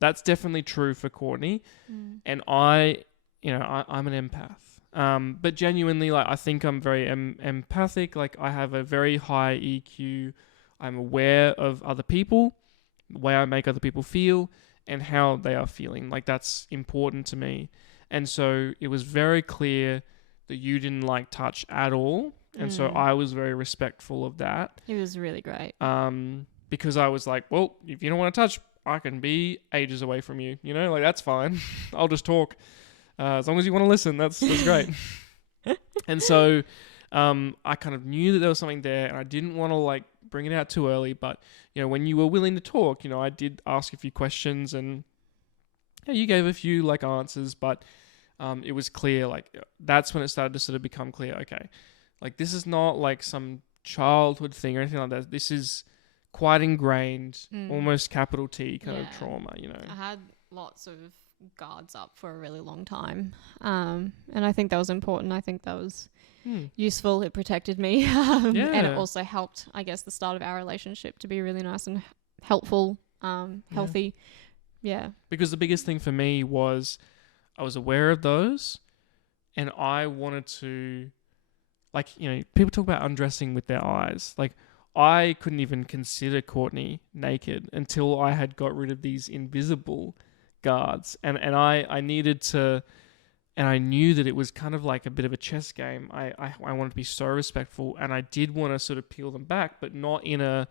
that's definitely true for Courtney. And I'm an empath. But genuinely, like, I think I'm very empathic. Like, I have a very high EQ. I'm aware of other people, the way I make other people feel, and how they are feeling. Like, that's important to me. And so it was very clear that you didn't like touch at all. And so I was very respectful of that. It was really great. Because I was like, well, if you don't want to touch, I can be ages away from you. You know, like, that's fine. I'll just talk. As long as you want to listen, that's great. And so I kind of knew that there was something there, and I didn't want to like bring it out too early. But, you know, when you were willing to talk, you know, I did ask a few questions, and you gave a few like answers, but it was clear, like, that's when it started to sort of become clear, okay, like, this is not like some childhood thing or anything like that. This is quite ingrained, almost capital T kind of trauma, you know. I had lots of guards up for a really long time. And I think that was important. I think that was useful. It protected me. And it also helped, I guess, the start of our relationship to be really nice and helpful, healthy. Yeah. Because the biggest thing for me was I was aware of those, and I wanted to, like, you know, people talk about undressing with their eyes. Like, I couldn't even consider Courtney naked until I had got rid of these invisible guards. And I needed to, and I knew that it was kind of like a bit of a chess game. I wanted to be so respectful, and I did want to sort of peel them back, but not in a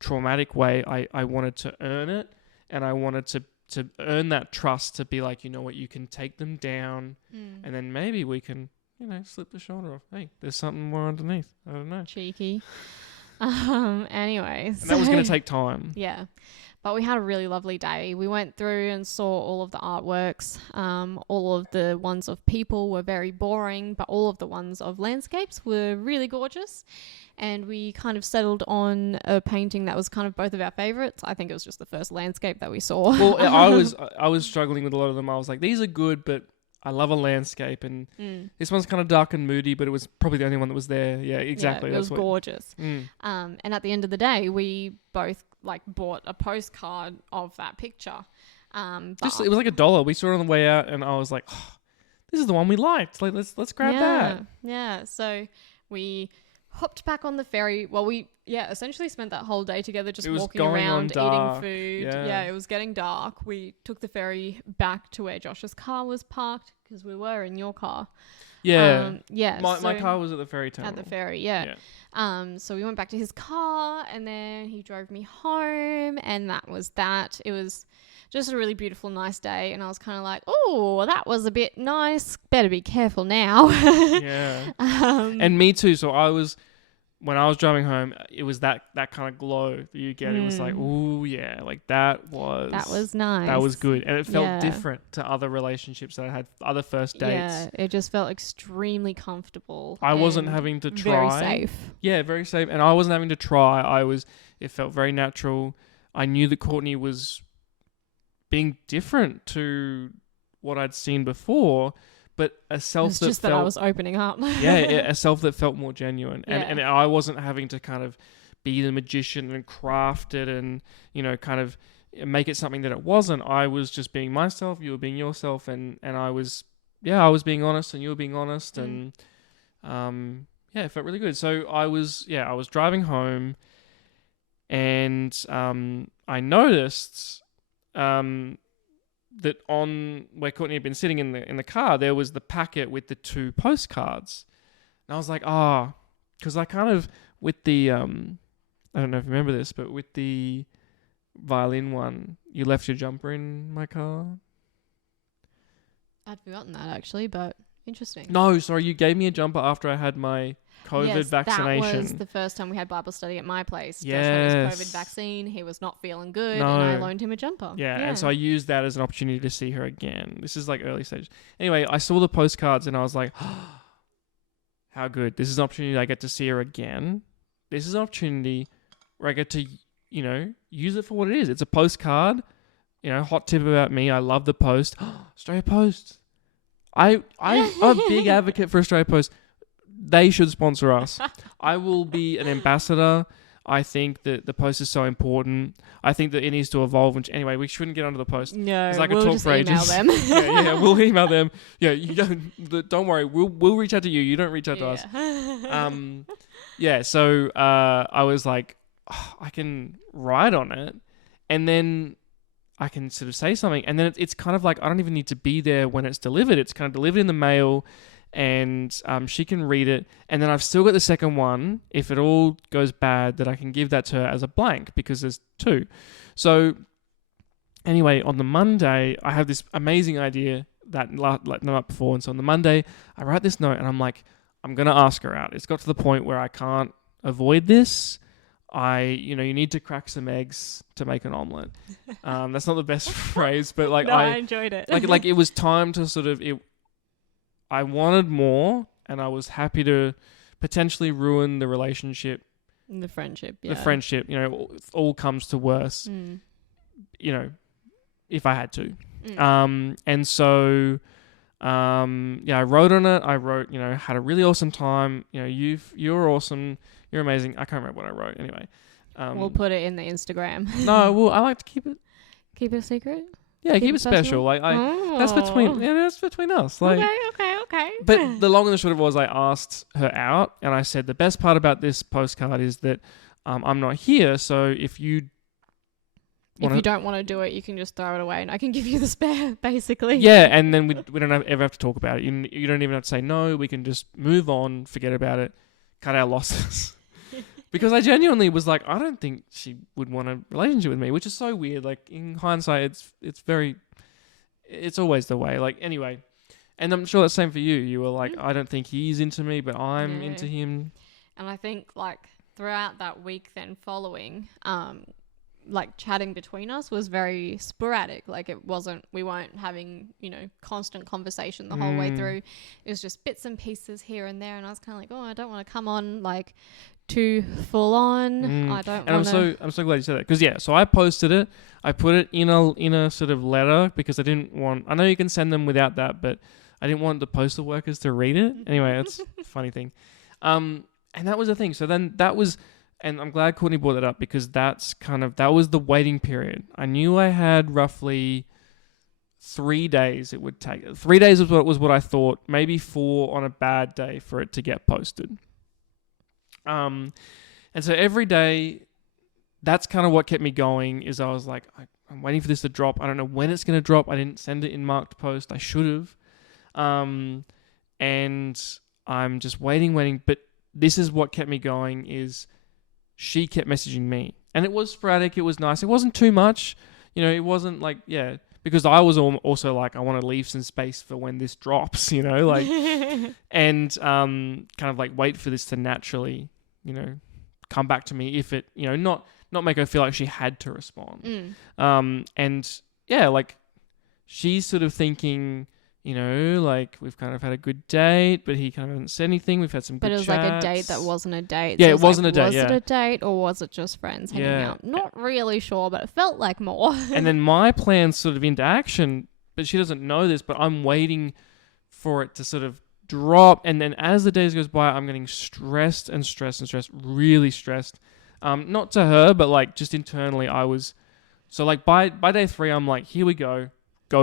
traumatic way. I wanted to earn it, and I wanted to earn that trust to be like, you know what, you can take them down, and then maybe we can, you know, slip the shoulder off. Hey, there's something more underneath. I don't know. Cheeky. Anyways. And that was going to take time. Yeah. But we had a really lovely day. We went through and saw all of the artworks. All of the ones of people were very boring, but all of the ones of landscapes were really gorgeous. And we kind of settled on a painting that was kind of both of our favorites. I think it was just the first landscape that we saw. Well, I was struggling with a lot of them. I was like, these are good, but I love a landscape, and this one's kind of dark and moody, but it was probably the only one that was there. Yeah, exactly. Yeah, it was gorgeous. And at the end of the day, we both like bought a postcard of that picture. It was like $1. We saw it on the way out, and I was like, oh, this is the one we liked. Like, let's grab that. Yeah. So we hopped back on the ferry. Well, we essentially spent that whole day together, just walking going on around, dark. eating food. Yeah. It was getting dark. We took the ferry back to where Josh's car was parked because we were in your car. Yeah. My So car was at the ferry terminal. at the ferry, yeah. So we went back to his car, and then he drove me home, and that was that. It was just a really beautiful, nice day, and I was kind of like, oh, that was a bit nice. Better be careful now. Yeah. And me too. So when I was driving home, it was that kind of glow that you get. It was like, ooh, yeah, like that was nice. That was good. And it felt Yeah. different to other relationships that I had, other first dates. Yeah, it just felt extremely comfortable. I wasn't and having to try. Very safe. Yeah, very safe. And I wasn't having to try. It felt very natural. I knew that Courtney was being different to what I'd seen before, but a self It's that just felt, that I was opening up. a self that felt more genuine. Yeah. And I wasn't having to kind of be the magician and craft it and, kind of make it something that it wasn't. I was just being myself, you were being yourself, and I was being honest and you were being honest, and it felt really good. So I was driving home, and I noticed that on where Courtney had been sitting in the car, there was the packet with the 2 postcards. And I was like, because I kind of, with the, I don't know if you remember this, but with the violin one, you left your jumper in my car. I'd forgotten that actually, but interesting. No, sorry, you gave me a jumper after I had my COVID vaccination. That was the first time we had Bible study at my place. Yes. Josh had his COVID vaccine. He was not feeling good, and I loaned him a jumper. Yeah, and so I used that as an opportunity to see her again. This is like early stage. Anyway, I saw the postcards and I was like, how good. This is an opportunity I get to see her again. This is an opportunity where I get to, use it for what it is. It's a postcard. Hot tip about me. I love the Post. Australia Post. I'm a big advocate for Australia Post. They should sponsor us. I will be an ambassador. I think that the Post is so important. I think that it needs to evolve. Anyway, we shouldn't get onto the Post. No, I could we'll talk just for email ages. them. yeah, we'll email them. Yeah, you don't worry. We'll reach out to you. You don't reach out to us. So I was like, I can write on it, and then I can sort of say something, and then it's kind of like I don't even need to be there when it's delivered. It's kind of delivered in the mail, and she can read it, and then I've still got the second one. If it all goes bad, that I can give that to her as a blank because there's 2. So anyway, on the Monday, I have this amazing idea that the night before, and so on the Monday, I write this note, and I'm like, I'm gonna ask her out. It's got to the point where I can't avoid this. You need to crack some eggs to make an omelette. That's not the best phrase, but like I enjoyed it. like it was time to sort of I wanted more, and I was happy to potentially ruin the relationship, the friendship. Yeah. The friendship. All comes to worse. If I had to. And so. I wrote on it. I wrote, had a really awesome time. You're awesome. You're amazing. I can't remember what I wrote anyway. We'll put it in the Instagram. No, well, I like to keep it a secret. Yeah, keep it special. Like that's between us. Like okay. But the long and the short of it was, I asked her out, and I said the best part about this postcard is that I'm not here. So if you don't want to do it, you can just throw it away, and I can give you the spare, basically. Yeah, and then we don't ever have to talk about it. You don't even have to say no. We can just move on, forget about it, cut our losses. Because I genuinely was like, I don't think she would want a relationship with me, which is so weird. Like, in hindsight, it's always the way. Like, anyway, and I'm sure that's the same for you. You were like, I don't think he's into me, but I'm into him. And I think, like, throughout that week then following, like, chatting between us was very sporadic. Like, we weren't having, constant conversation the whole way through. It was just bits and pieces here and there, and I was kind of like, oh, I don't want to come on, like, too full on. I don't want to. I'm so glad you said that, because so I posted it. I put it in a sort of letter because I didn't want. I know you can send them without that, but I didn't want the postal workers to read it. Anyway, that's a funny thing. And that was the thing. So then that was. And I'm glad Courtney brought that up, because that was the waiting period. I knew I had roughly 3 days it would take. 3 days was what I thought, maybe 4 on a bad day for it to get posted. And so every day, that's kind of what kept me going. Is I was like, I'm waiting for this to drop. I don't know when it's going to drop. I didn't send it in marked post. I should have. And I'm just waiting. But this is what kept me going. Is she kept messaging me, and it was sporadic. It was nice. It wasn't too much. It wasn't like because I was also like, I want to leave some space for when this drops. And kind of like wait for this to naturally, come back to me if it, not make her feel like she had to respond. And like she's sort of thinking, like we've kind of had a good date, but he kind of hasn't said anything. We've had some good chats. But it was like a date that wasn't a date. Yeah, So it wasn't a date. Was it a date or was it just friends hanging out? Not really sure, but it felt like more. And then my plan's sort of into action, but she doesn't know this, but I'm waiting for it to sort of drop. And then as the days goes by, I'm getting stressed, really stressed. Not to her, but like just internally I was. So like by day 3, I'm like, here we go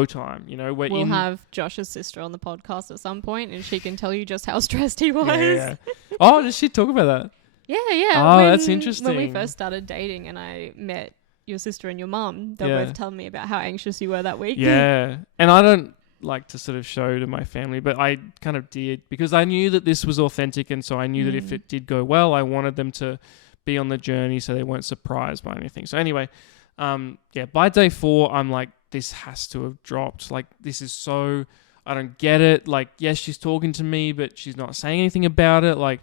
time. We'll have Josh's sister on the podcast at some point and she can tell you just how stressed he was. Yeah. Oh, does she talk about that? Yeah. Oh, that's interesting. When we first started dating and I met your sister and your mum, they were both telling me about how anxious you were that week. Yeah. And I don't like to sort of show to my family, but I kind of did because I knew that this was authentic, and so I knew that if it did go well, I wanted them to be on the journey so they weren't surprised by anything. So anyway, by day 4, I'm like, this has to have dropped. Like, this is so, I don't get it. Like, yes, she's talking to me, but she's not saying anything about it. Like,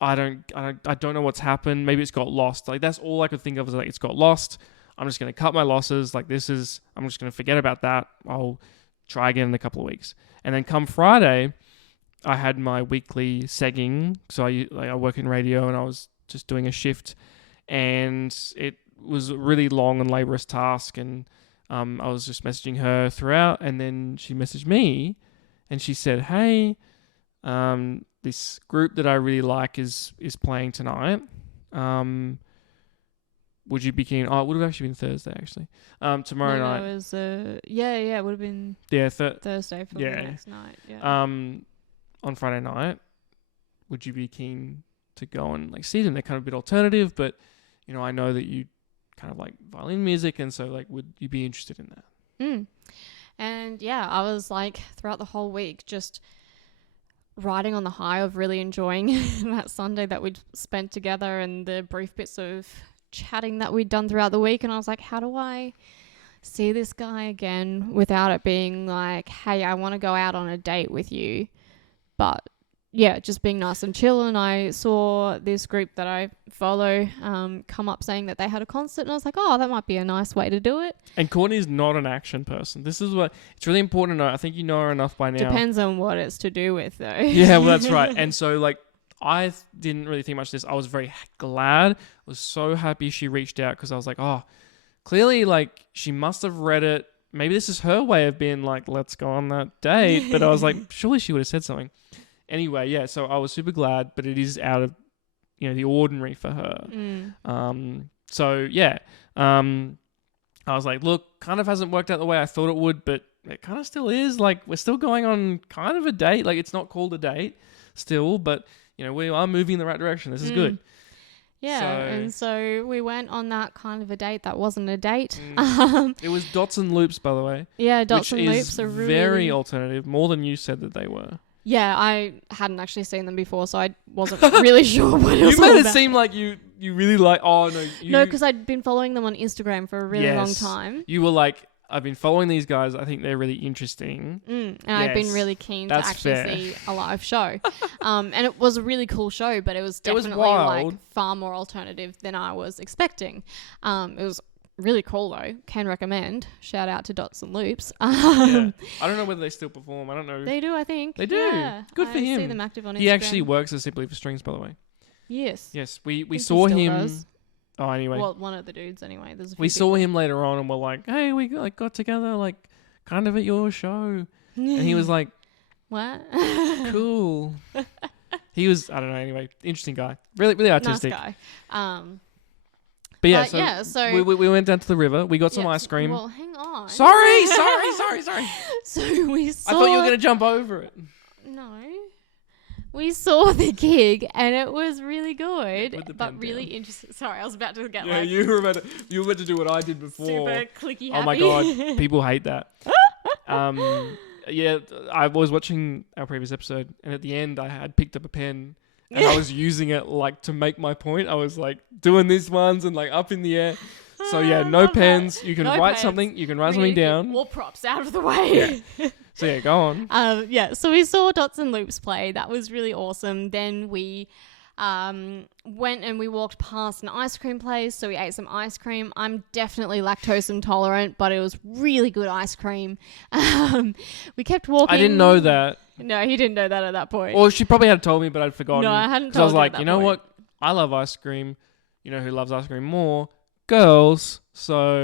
I don't know what's happened. Maybe it's got lost. Like, that's all I could think of was like, it's got lost. I'm just going to cut my losses. Like, I'm just going to forget about that. I'll try again in a couple of weeks. And then come Friday, I had my weekly segging. So I work in radio and I was just doing a shift, and it was a really long and laborious task, and I was just messaging her throughout, and then she messaged me and she said, hey, this group that I really like is playing tonight. Would you be keen? Oh, it would have actually been Thursday, actually. Tomorrow night. No, it was, it would have been Thursday for the next night. Yeah. On Friday night, would you be keen to go and like see them? They're kind of a bit alternative, but I know that you kind of like violin music, and so like, would you be interested in that? And I was like throughout the whole week just riding on the high of really enjoying that Sunday that we'd spent together and the brief bits of chatting that we'd done throughout the week. And I was like, how do I see this guy again without it being like, hey, I want to go out on a date with you, but just being nice and chill. And I saw this group that I follow come up saying that they had a concert, and I was like, oh, that might be a nice way to do it. And Courtney's not an action person. This is what it's really important to know. I think you know her enough by now. Depends on what it's to do with, though. Yeah, well, that's right. And so like, I didn't really think much of this. I was very glad. I was so happy she reached out, because I was like, oh, clearly like she must have read it. Maybe this is her way of being like, let's go on that date. But I was like, surely she would have said something. Anyway, so I was super glad, but it is out of, the ordinary for her. I was like, look, kind of hasn't worked out the way I thought it would, but it kind of still is. Like, we're still going on kind of a date. Like, it's not called a date still, but, we are moving in the right direction. This is good. Yeah, and so we went on that kind of a date that wasn't a date. It was Dots and Loops, by the way. Yeah, Dots and Loops are really... very alternative, more than you said that they were. Yeah, I hadn't actually seen them before, so I wasn't really sure what it was. You made it seem like you really like... Oh, no. No, because I'd been following them on Instagram for a really long time. You were like, I've been following these guys. I think they're really interesting. And I've been really keen to actually see a live show. And it was a really cool show, but it was definitely like far more alternative than I was expecting. It was really cool though. Can recommend. Shout out to Dots and Loops. I don't know whether they still perform. I don't know. They do, I think. They do. Yeah. Good for him. I see them active on Instagram. He actually works at Simply for Strings, by the way. Yes. We saw him. Does. Oh, anyway. Well, one of the dudes anyway. There's a few we saw him later on, and we're like, hey, we got together like kind of at your show. And he was like, what? Cool. He was, I don't know, anyway, interesting guy. Really, really artistic. Nice guy. But so we went down to the river. We got some ice cream. Well, hang on. Sorry. So we saw... I thought you were going to jump over it. No. we saw the gig and it was really good, Put the but pen really down. interesting. Sorry, I was about to get Yeah, like you were about to do what I did before. super clicky happy. Oh my god, people hate that. Yeah, I was watching our previous episode, and at the end, I had picked up a pen, and I was using it like to make my point. I was like doing these ones and like up in the air. So yeah, no pens. That. You can No write pens. something. You can write We something need to get down. all props out of the way. Yeah. So yeah, go on. So we saw Dots and Loops play. That was really awesome. Then we went and we walked past an ice cream place, so we ate some ice cream. I'm definitely lactose intolerant, but it was really good ice cream. We kept walking. I didn't know that. No, he didn't know that at that point. Or she probably had told me, but I'd forgotten. No, I hadn't Because I was told you like, at you that know point. what? I love ice cream. You know who loves ice cream more? Girls. So,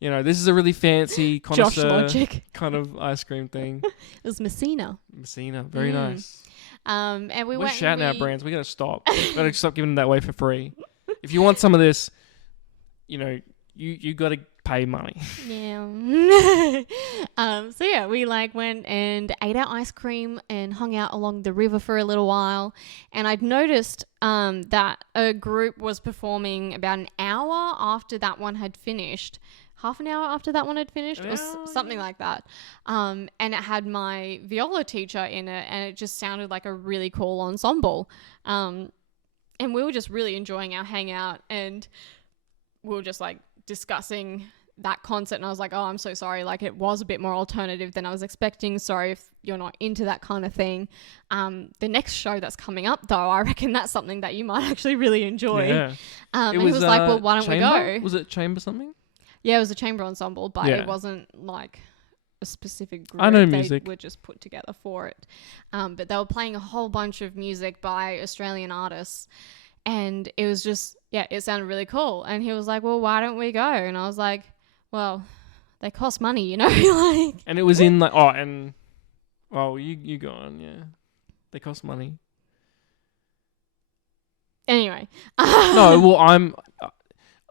you know, this is a really fancy Josh connoisseur logic. kind of ice cream thing. It was Messina. Messina, very nice. And we We're went. shouting and out brands. We gotta stop. We gotta stop giving them that away for free. If you want some of this, you know, you gotta pay money. Yeah. So yeah, we like went and ate our ice cream and hung out along the river for a little while. And I'd noticed that a group was performing about an hour after that one had finished. Half an hour after that one had finished, or something like that. And it had my viola teacher in it, and it just sounded like a really cool ensemble. And we were just really enjoying our hangout, and we were just like discussing that concert, and I was like, oh, I'm so sorry, like it was a bit more alternative than I was expecting. Sorry if you're not into that kind of thing. The next show that's coming up though, I reckon that's something that you might actually really enjoy. Yeah. And he was like, well, why don't chamber? we go? Was it chamber something? Yeah, it was a chamber ensemble, but Yeah. it wasn't like a specific group. I know they music. were just put together for it. But they were playing a whole bunch of music by Australian artists. And it was just, yeah, it sounded really cool. And he was like, well, why don't we go? And I was like, well, they cost money, you know? Like, And it was in like, you go on, yeah. They cost money. anyway. No, well,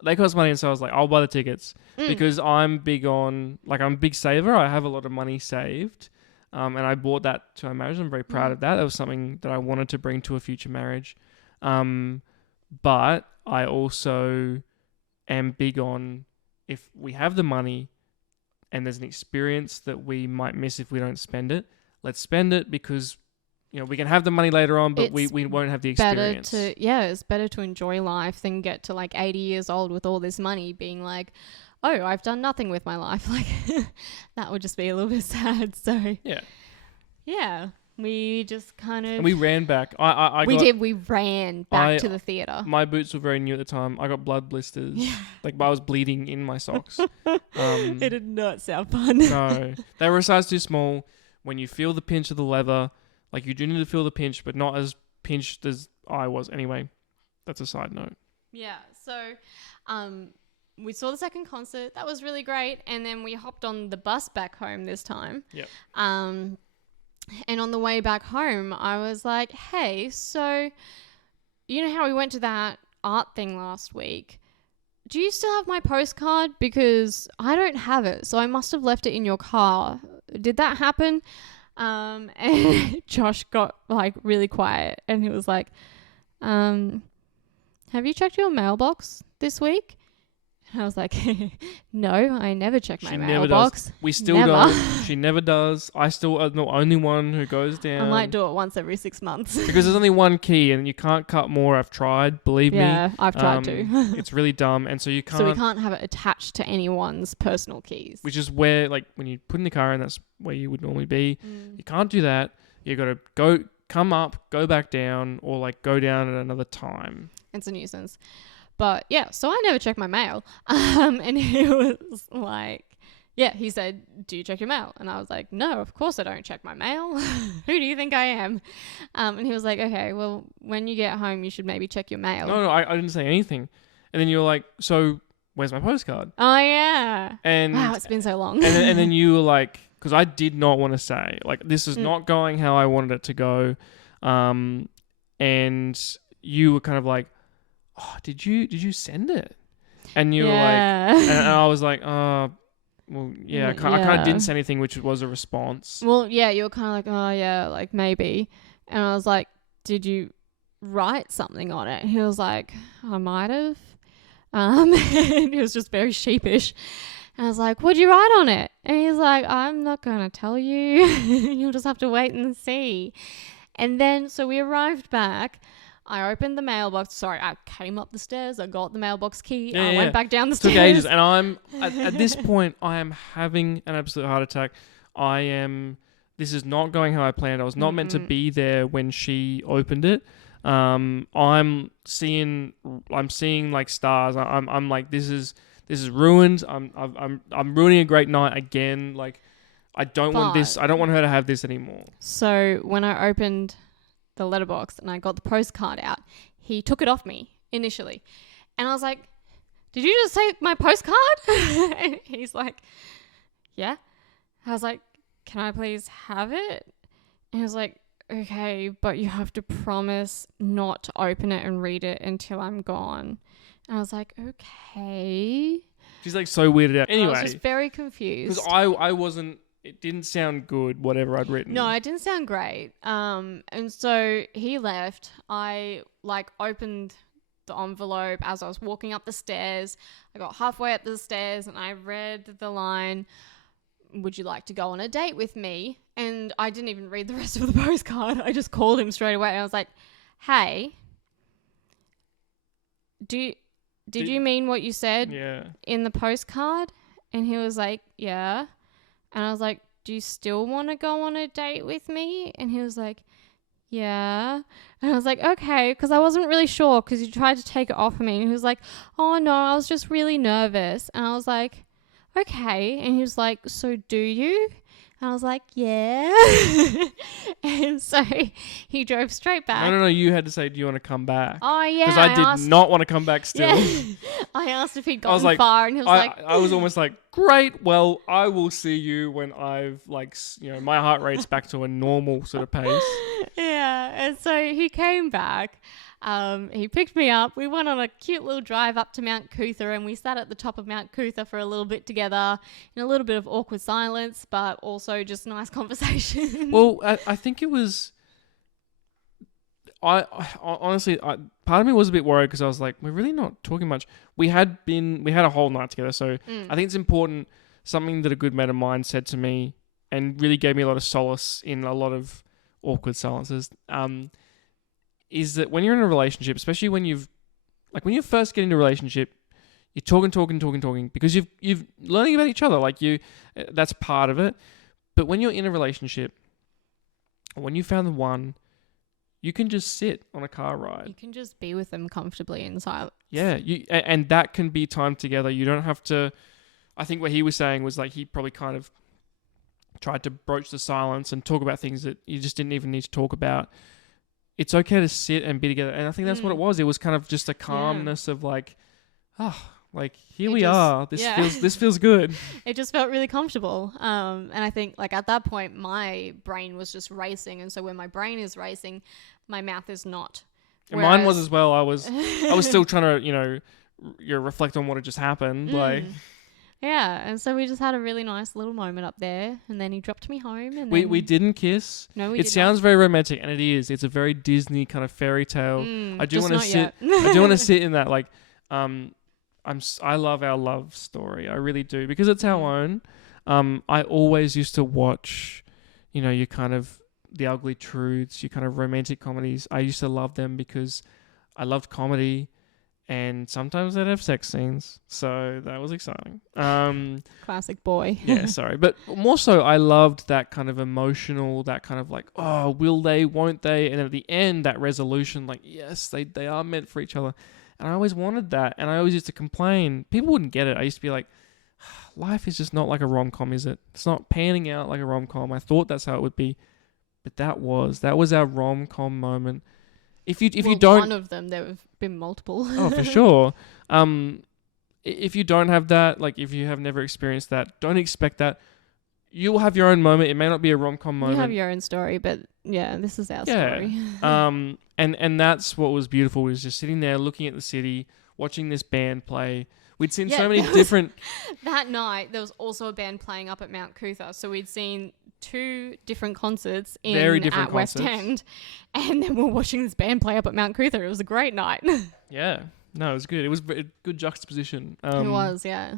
they cost money, and so I was like, I'll buy the tickets Mm. because I'm big on, like, I'm a big saver. I have a lot of money saved, and I bought that to our marriage. I'm very proud of that. That was something that I wanted to bring to a future marriage. But I also am big on, if we have the money and there's an experience that we might miss if we don't spend it, let's spend it, because you know we can have the money later on, but we won't have the experience. It's better to enjoy life than get to like 80 years old with all this money being like, oh, I've done nothing with my life. Like that would just be a little bit sad. So yeah, we just kind of, And we ran back. we ran back to the theater. My boots were very new at the time. I got blood blisters. Like I was bleeding in my socks. It did not sound fun. No, they were a size too small. When you feel the pinch of the leather, like you do need to feel the pinch, but not as pinched as I was. Anyway, that's a side note. Yeah. So, we saw the second concert. That was really great. And then we hopped on the bus back home this time. Yep. And on the way back home, I was like, hey, so you know how we went to that art thing last week? Do you still have my postcard? Because I don't have it. So I must have left it in your car. Did that happen? And Josh got like really quiet and he was like, have you checked your mailbox this week? And I was like, no, I never check my mailbox. Does. We still Never. don't. She never does. I still am the only one who goes down. I might do it once every 6 months. Because there's only one key and you can't cut more. I've tried, believe me. Yeah, I've tried to. It's really dumb. And so you can't. So we can't have it attached to anyone's personal keys. Which is where, like, when you put in the car and that's where you would normally be. You can't do that. You got to come up, go back down, or like go down at another time. It's a nuisance. But yeah, so I never check my mail. And he was like, yeah, he said, do you check your mail? And I was like, no, of course I don't check my mail. Who do you think I am? And he was like, okay, well, when you get home, you should maybe check your mail. No, I didn't say anything. And then you were like, so where's my postcard? Oh, yeah. And wow, it's been so long. and then you were like, because I did not want to say, like, this is not going how I wanted it to go. And you were kind of like, oh, did you send it? And you were like, and I was like, well, yeah, I kind of didn't say anything, which was a response. Well, yeah, you were kind of like, oh, yeah, like maybe. And I was like, did you write something on it? He was like, I might have. And he was just very sheepish. And I was like, what'd you write on it? And he's like, I'm not going to tell you. You'll just have to wait and see. And then, so we arrived back. I opened the mailbox. Sorry, I came up the stairs. I got the mailbox key. I went back down the stairs. Took ages. And I'm, at this point, I am having an absolute heart attack. This is not going how I planned. I was not meant to be there when she opened it. I'm seeing like stars. I'm like, this is ruined. I'm ruining a great night again. Like, I don't want this. I don't want her to have this anymore. So when I opened the letterbox and I got the postcard out, he took it off me initially, and I was like, "Did you just take my postcard?" And he's like, "Yeah." I was like, "Can I please have it?" And he was like, "Okay, but you have to promise not to open it and read it until I'm gone." And I was like, "Okay." She's like so weirded out. Anyway, I was just very confused. Because I wasn't. It didn't sound good, whatever I'd written. No, it didn't sound great. And so he left. I opened the envelope as I was walking up the stairs. I got halfway up the stairs and I read the line, "Would you like to go on a date with me?" And I didn't even read the rest of the postcard. I just called him straight away and I was like, "Hey, did you mean what you said in the postcard?" And he was like, "Yeah." And I was like, "Do you still want to go on a date with me?" And he was like, "Yeah." And I was like, "Okay," because I wasn't really sure because he tried to take it off of me. And he was like, "Oh, no, I was just really nervous." And I was like, "Okay." And he was like, "So do you?" And I was like, "Yeah." And so he drove straight back. No. You had to say, "Do you want to come back?" Oh, yeah. Because I did not want to come back still. Yeah. I asked if he'd gotten far and he was I was almost like, "Great, well, I will see you when I've my heart rate's back to a normal sort of pace." Yeah. And so he came back. He picked me up. We went on a cute little drive up to Mount Cootha and we sat at the top of Mount Cootha for a little bit together in a little bit of awkward silence, but also just nice conversation. Well, I think it was... I honestly, part of me was a bit worried because I was like, we're really not talking much. We had a whole night together, so I think it's important, something that a good mate of mine said to me and really gave me a lot of solace in a lot of awkward silences, is that when you're in a relationship, especially when you first get into a relationship, you're talking because you've learning about each other. That's part of it. But when you're in a relationship, when you found the one, you can just sit on a car ride. You can just be with them comfortably in silence. Yeah, and that can be time together. You don't have to. I think what he was saying was like he probably kind of tried to broach the silence and talk about things that you just didn't even need to talk about. It's okay to sit and be together. And I think that's what it was. It was kind of just a calmness of here we are. This feels good. It just felt really comfortable. And I think at that point, my brain was just racing. And so when my brain is racing, my mouth is not. And mine was as well. I was still trying to, reflect on what had just happened. Yeah, and so we just had a really nice little moment up there, and then he dropped me home. And we didn't kiss. No, it sounds very romantic, and it is. It's a very Disney kind of fairy tale. I do want to sit. I do want to sit in that. I love our love story. I really do because it's our own. I always used to watch, your kind of The Ugly Truths, your kind of romantic comedies. I used to love them because I loved comedy. And sometimes they'd have sex scenes. So that was exciting. Classic boy. Yeah, sorry. But more so, I loved that kind of emotional, that kind of oh, will they, won't they? And at the end, that resolution, yes, they are meant for each other. And I always wanted that. And I always used to complain. People wouldn't get it. I used to be like, life is just not like a rom-com, is it? It's not panning out like a rom-com. I thought that's how it would be. But that was our rom-com moment. If you don't, one of them, there have been multiple. Oh, for sure. If you don't have that, if you have never experienced that, don't expect that. You'll have your own moment. It may not be a rom-com moment. You have your own story, but yeah, this is our story. And that's what was beautiful, was just sitting there looking at the city, watching this band play We'd seen Yeah, so many there was- different. That night, there was also a band playing up at Mount Cootha. So we'd seen 2 different concerts Very different at West concerts. End. And then we were watching this band play up at Mount Cootha. It was a great night. Yeah. No, it was good. It was a good juxtaposition. It was, yeah.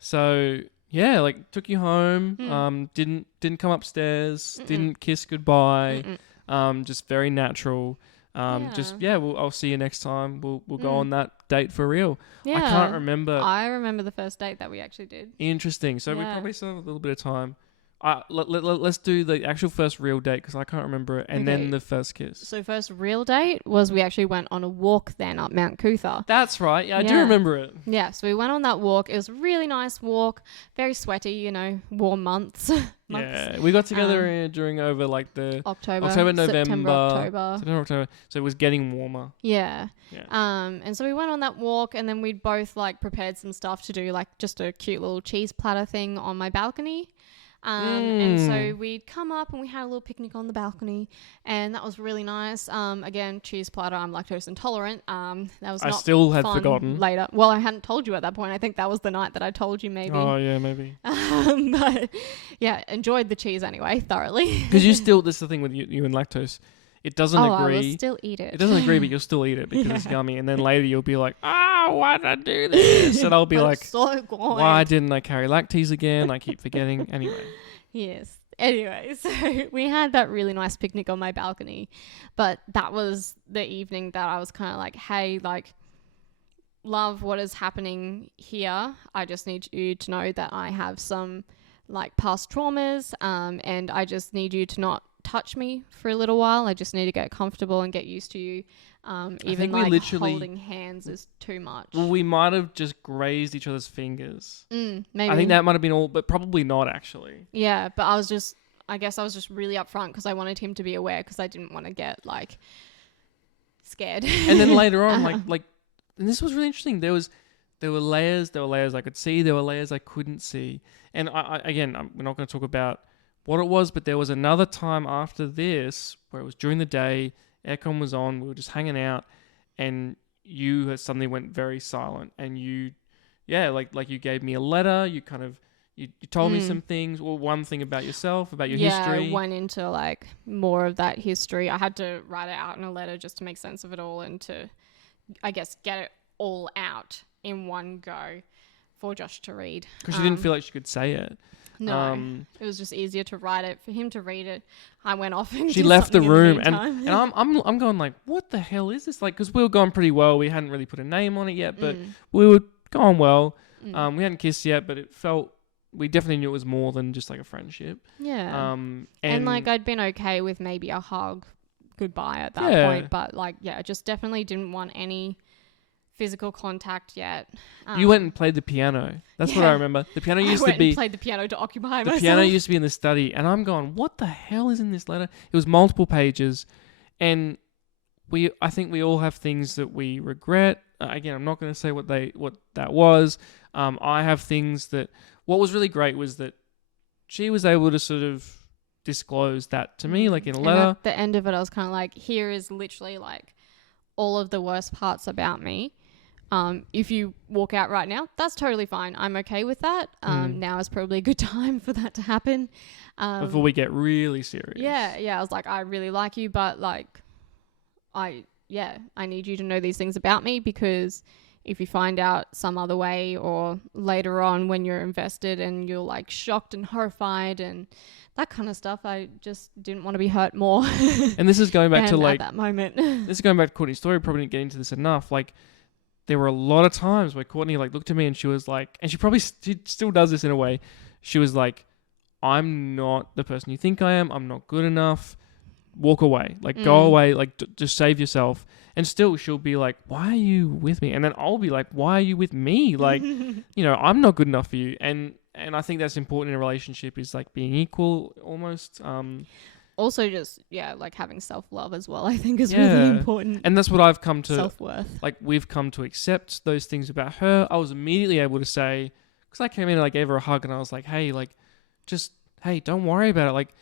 So yeah, like took you home. Mm. Didn't come upstairs. Mm-mm. Didn't kiss goodbye. Mm-mm. Just very natural. I'll see you next time. We'll go on that date for real. Yeah. I can't remember. I remember the first date that we actually did. Interesting. So we Yeah. probably still have a little bit of time. Let's do the actual first real date because I can't remember it, and Okay. then the first kiss. So first real date was we actually went on a walk then up Mount Cootha. That's right. Yeah, I do Yeah. remember it. Yeah, so we went on that walk. It was a really nice walk, very sweaty, you know, warm months. Yeah, we got together during over like the October, November, September, October. September, October. So it was getting warmer. Yeah. Yeah. And so we went on that walk and then we'd both like prepared some stuff to do, like just a cute little cheese platter thing on my balcony. And so we'd come up and we had a little picnic on the balcony and that was really nice. Again, cheese platter, I'm lactose intolerant. That was I not still had fun forgotten. later. Well, I hadn't told you at that point. I think that was the night that I told you maybe. Oh yeah, maybe. But yeah, enjoyed the cheese anyway, thoroughly. Because you still, this is the thing with you and lactose. It doesn't I will agree. still eat it. It doesn't agree, but you'll still eat it because it's yummy. And then later you'll be like, why did I do this? And I'll be But like, it's so good. why didn't I carry lactase again? I keep forgetting. Anyway. Yes. Anyway, so we had that really nice picnic on my balcony, but that was the evening that I was kind of like, hey, like, love what is happening here. I just need you to know that I have some like past traumas, and I just need you to not touch me for a little while. I just need to get comfortable and get used to you. Even think we like literally- holding hands is too much. Well, we might have just grazed each other's fingers. Maybe. I think that might have been all, but probably not actually. Yeah, but I guess I was just really upfront because I wanted him to be aware because I didn't want to get like scared. And then later on, and this was really interesting. There were layers I could see, there were layers I couldn't see. And we're not going to talk about what it was, but there was another time after this where it was during the day, aircon was on, we were just hanging out, and you suddenly went very silent, and you gave me a letter, you kind of, you told me some things, or one thing about yourself, about your history. I went into like more of that history. I had to write it out in a letter just to make sense of it all and to, I guess, get it all out in one go for Josh to read. Because she didn't feel like she could say it. No, it was just easier to write it for him to read it. I went off and she did left the something in room, meantime. and I'm going like, what the hell is this? Like, because we were going pretty well. We hadn't really put a name on it yet, but we were going well. We hadn't kissed yet, but it felt, we definitely knew it was more than just like a friendship. Yeah. And like I'd been okay with maybe a hug goodbye at that point, but like, yeah, just definitely didn't want any physical contact yet. You went and played the piano. That's what I remember. The piano used to be... and played the piano to occupy the myself. piano used to be in the study, and I'm going, what the hell is in this letter? It was multiple pages, and I think we all have things that we regret. Again, I'm not going to say what that was. I have things that... What was really great was that she was able to sort of disclose that to me, like in a letter. And at the end of it, I was kind of like, here is literally like all of the worst parts about me. If you walk out right now, that's totally fine. I'm okay with that. Now is probably a good time for that to happen. Before we get really serious. Yeah. I was like, I really like you, but like, I need you to know these things about me, because if you find out some other way or later on when you're invested and you're like shocked and horrified and that kind of stuff, I just didn't want to be hurt more. And this is going back to like... at that moment. This is going back to Courtney's story. Probably didn't get into this enough. Like, there were a lot of times where Courtney like looked at me and she was like, and she still does this in a way. She was like, I'm not the person you think I am. I'm not good enough. Walk away. Like, go away. Like, just save yourself. And still she'll be like, why are you with me? And then I'll be like, why are you with me? Like, I'm not good enough for you. And I think that's important in a relationship, is like being equal almost. Also just, like having self-love as well, I think is really important. And that's what I've come to... Self-worth. Like, we've come to accept those things about her. I was immediately able to say... Because I came in and I gave her a hug and I was like, hey, don't worry about it. Like,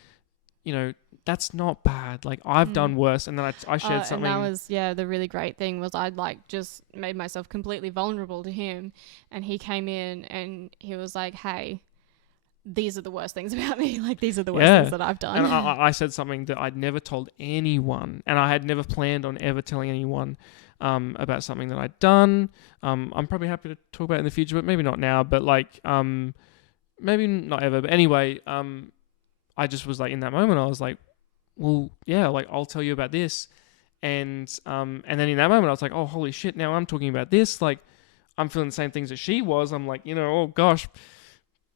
that's not bad. Like, I've done worse. And then I shared something. And that was, the really great thing was I'd like just made myself completely vulnerable to him. And he came in and he was like, hey, these are the worst things about me. Like, these are the worst things that I've done. And I said something that I'd never told anyone. And I had never planned on ever telling anyone about something that I'd done. I'm probably happy to talk about it in the future, but maybe not now. But like, maybe not ever. But anyway, I just was like, in that moment, I was like, well, yeah, like, I'll tell you about this. And then in that moment, I was like, oh, holy shit, now I'm talking about this. Like, I'm feeling the same things that she was. I'm like, oh gosh,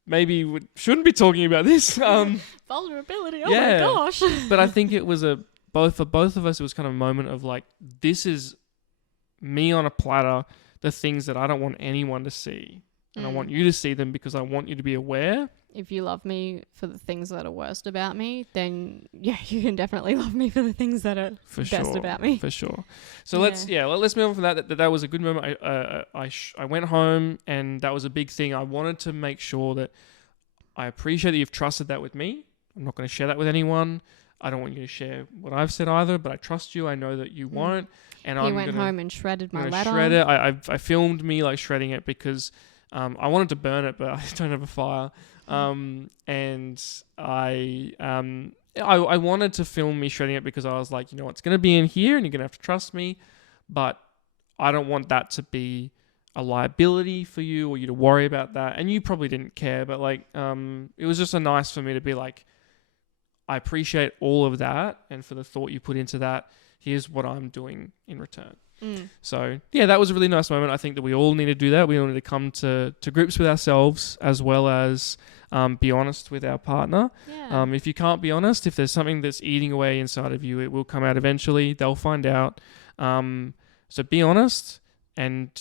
maybe we shouldn't be talking about this. Vulnerability, oh my gosh. But I think it was for both of us, it was kind of a moment of like, this is me on a platter, the things that I don't want anyone to see. And I want you to see them because I want you to be aware. If you love me for the things that are worst about me, then you can definitely love me for the things that are best about me. For sure. So let's move on from that. That was a good moment. I went home, and that was a big thing. I wanted to make sure that I appreciate that you've trusted that with me. I'm not going to share that with anyone. I don't want you to share what I've said either, but I trust you. I know that you won't. And he went home and shredded my letter. Shred it. I filmed me like shredding it because I wanted to burn it, but I don't have a fire. And I wanted to film me shredding it because I was like, it's going to be in here and you're going to have to trust me, but I don't want that to be a liability for you or you to worry about that. And you probably didn't care, but like, it was just nice for me to be like, I appreciate all of that. And for the thought you put into that, here's what I'm doing in return. So yeah, that was a really nice moment. I think that we all need to do that. We all need to come to grips with ourselves as well as be honest with our partner. Yeah. If you can't be honest, if there's something that's eating away inside of you, it will come out eventually. They'll find out. So be honest and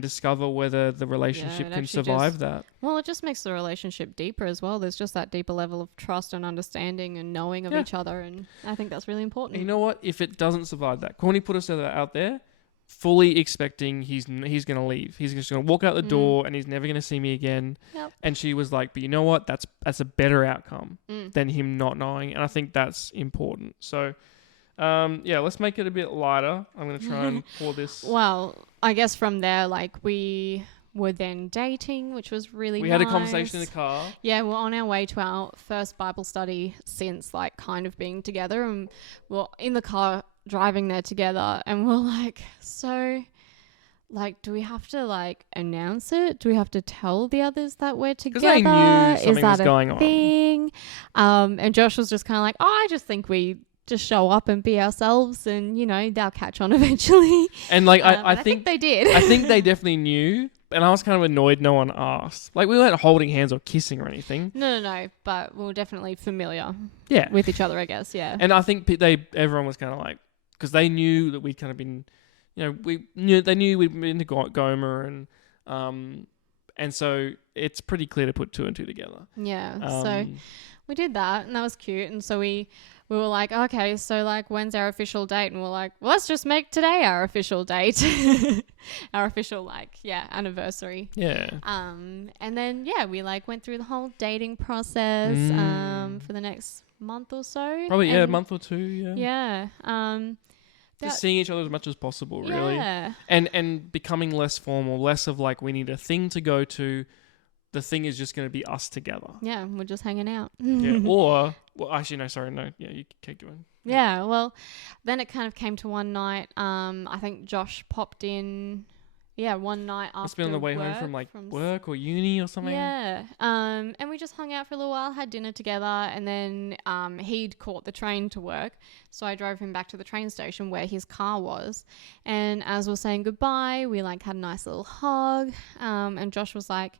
discover whether the relationship can survive that. Well, it just makes the relationship deeper as well. There's just that deeper level of trust and understanding and knowing of each other. And I think that's really important. And you know what? If it doesn't survive that, Courtney put us out there fully expecting he's going to leave. He's just going to walk out the door and he's never going to see me again. Yep. And she was like, but you know what? That's a better outcome than him not knowing. And I think that's important. So, let's make it a bit lighter. I'm going to try and pour this. Well, I guess from there, like, we were then dating, which was really nice. We had a conversation in the car. Yeah, we're on our way to our first Bible study since, like, kind of being together. And we're in the car driving there together. And we're like, so, like, do we have to, like, announce it? Do we have to tell the others that we're together? Because I knew something was going on. And Josh was just kind of like, I just think we just show up and be ourselves and, they'll catch on eventually. And like, I think they did. I think they definitely knew. And I was kind of annoyed no one asked. Like, we weren't holding hands or kissing or anything. No. But we were definitely familiar with each other, I guess, yeah. And I think everyone was kind of like, because they knew that we'd kind of been, they knew we'd been to Goma and so it's pretty clear to put two and two together. Yeah, so we did that and that was cute. And so we were like, okay, so like, when's our official date? And we're like, well, let's just make today our official date. Our official, anniversary. Yeah. And then, we like went through the whole dating process for the next month or so. Probably, a month or two, yeah. Just seeing each other as much as possible, really. Yeah. And becoming less formal, less of like, we need a thing to go to. The thing is just going to be us together. Yeah, we're just hanging out. Well, actually, no, sorry, no. Yeah, you keep going. Yeah, well, then it kind of came to one night. I think Josh popped in, one night after It's been on the way home from work or uni or something. Yeah, and we just hung out for a little while, had dinner together, and then he'd caught the train to work. So I drove him back to the train station where his car was. And as we were saying goodbye, we like had a nice little hug. And Josh was like,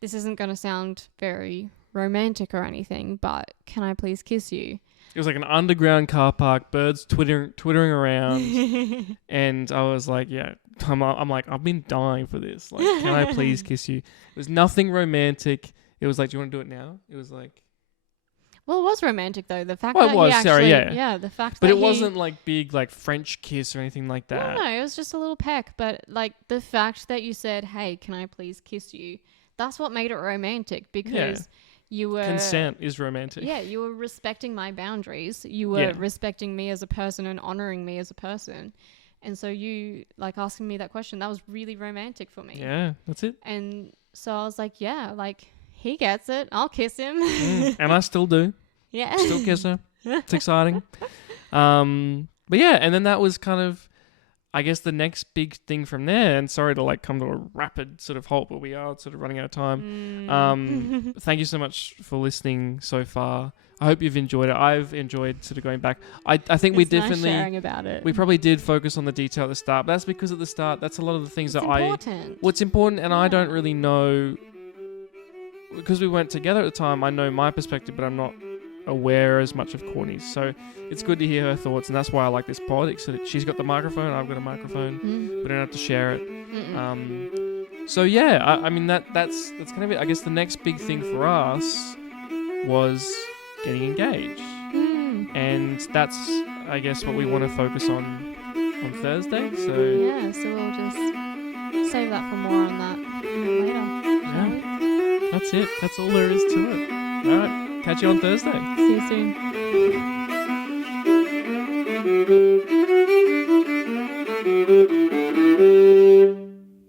this isn't going to sound very romantic or anything, but can I please kiss you? It was like an underground car park, birds twittering around. And I was like, I'm like, I've been dying for this. Like, can I please kiss you? It was nothing romantic. It was like, do you want to do it now? It was like... Well, it was romantic though. The fact that he actually... Yeah, the fact but that it wasn't like big, like French kiss or anything like that. No, it was just a little peck. But like the fact that you said, hey, can I please kiss you? That's what made it romantic because You were consent is romantic. Yeah, you were respecting my boundaries. You were respecting me as a person and honoring me as a person. And so you like asking me that question, that was really romantic for me. Yeah, that's it. And so I was like, yeah, like he gets it. I'll kiss him. And I still do. Yeah. Still kiss her. It's exciting. But yeah, and then that was kind of, I guess, the next big thing from there. And sorry to like come to a rapid sort of halt, but we are sort of running out of time. Thank you so much for listening so far. I hope you've enjoyed it. I've enjoyed sort of going back. I think we definitely nice sharing about it. We probably did focus on the detail at the start, but that's because at the start, that's a lot of the things it's that important. what's important, and I don't really know because we weren't together at the time. I know my perspective, but I'm not aware as much of Courtney's. So it's good to hear her thoughts, and that's why I like this pod. So that she's got the microphone, I've got a microphone. We don't have to share it. So yeah, I mean that's kind of it. I guess the next big thing for us was getting engaged, and that's I guess what we want to focus on Thursday. So yeah, so we'll just save that for more on that later. Yeah, that's it. That's all there is to it. All right, catch you on Thursday. See you soon.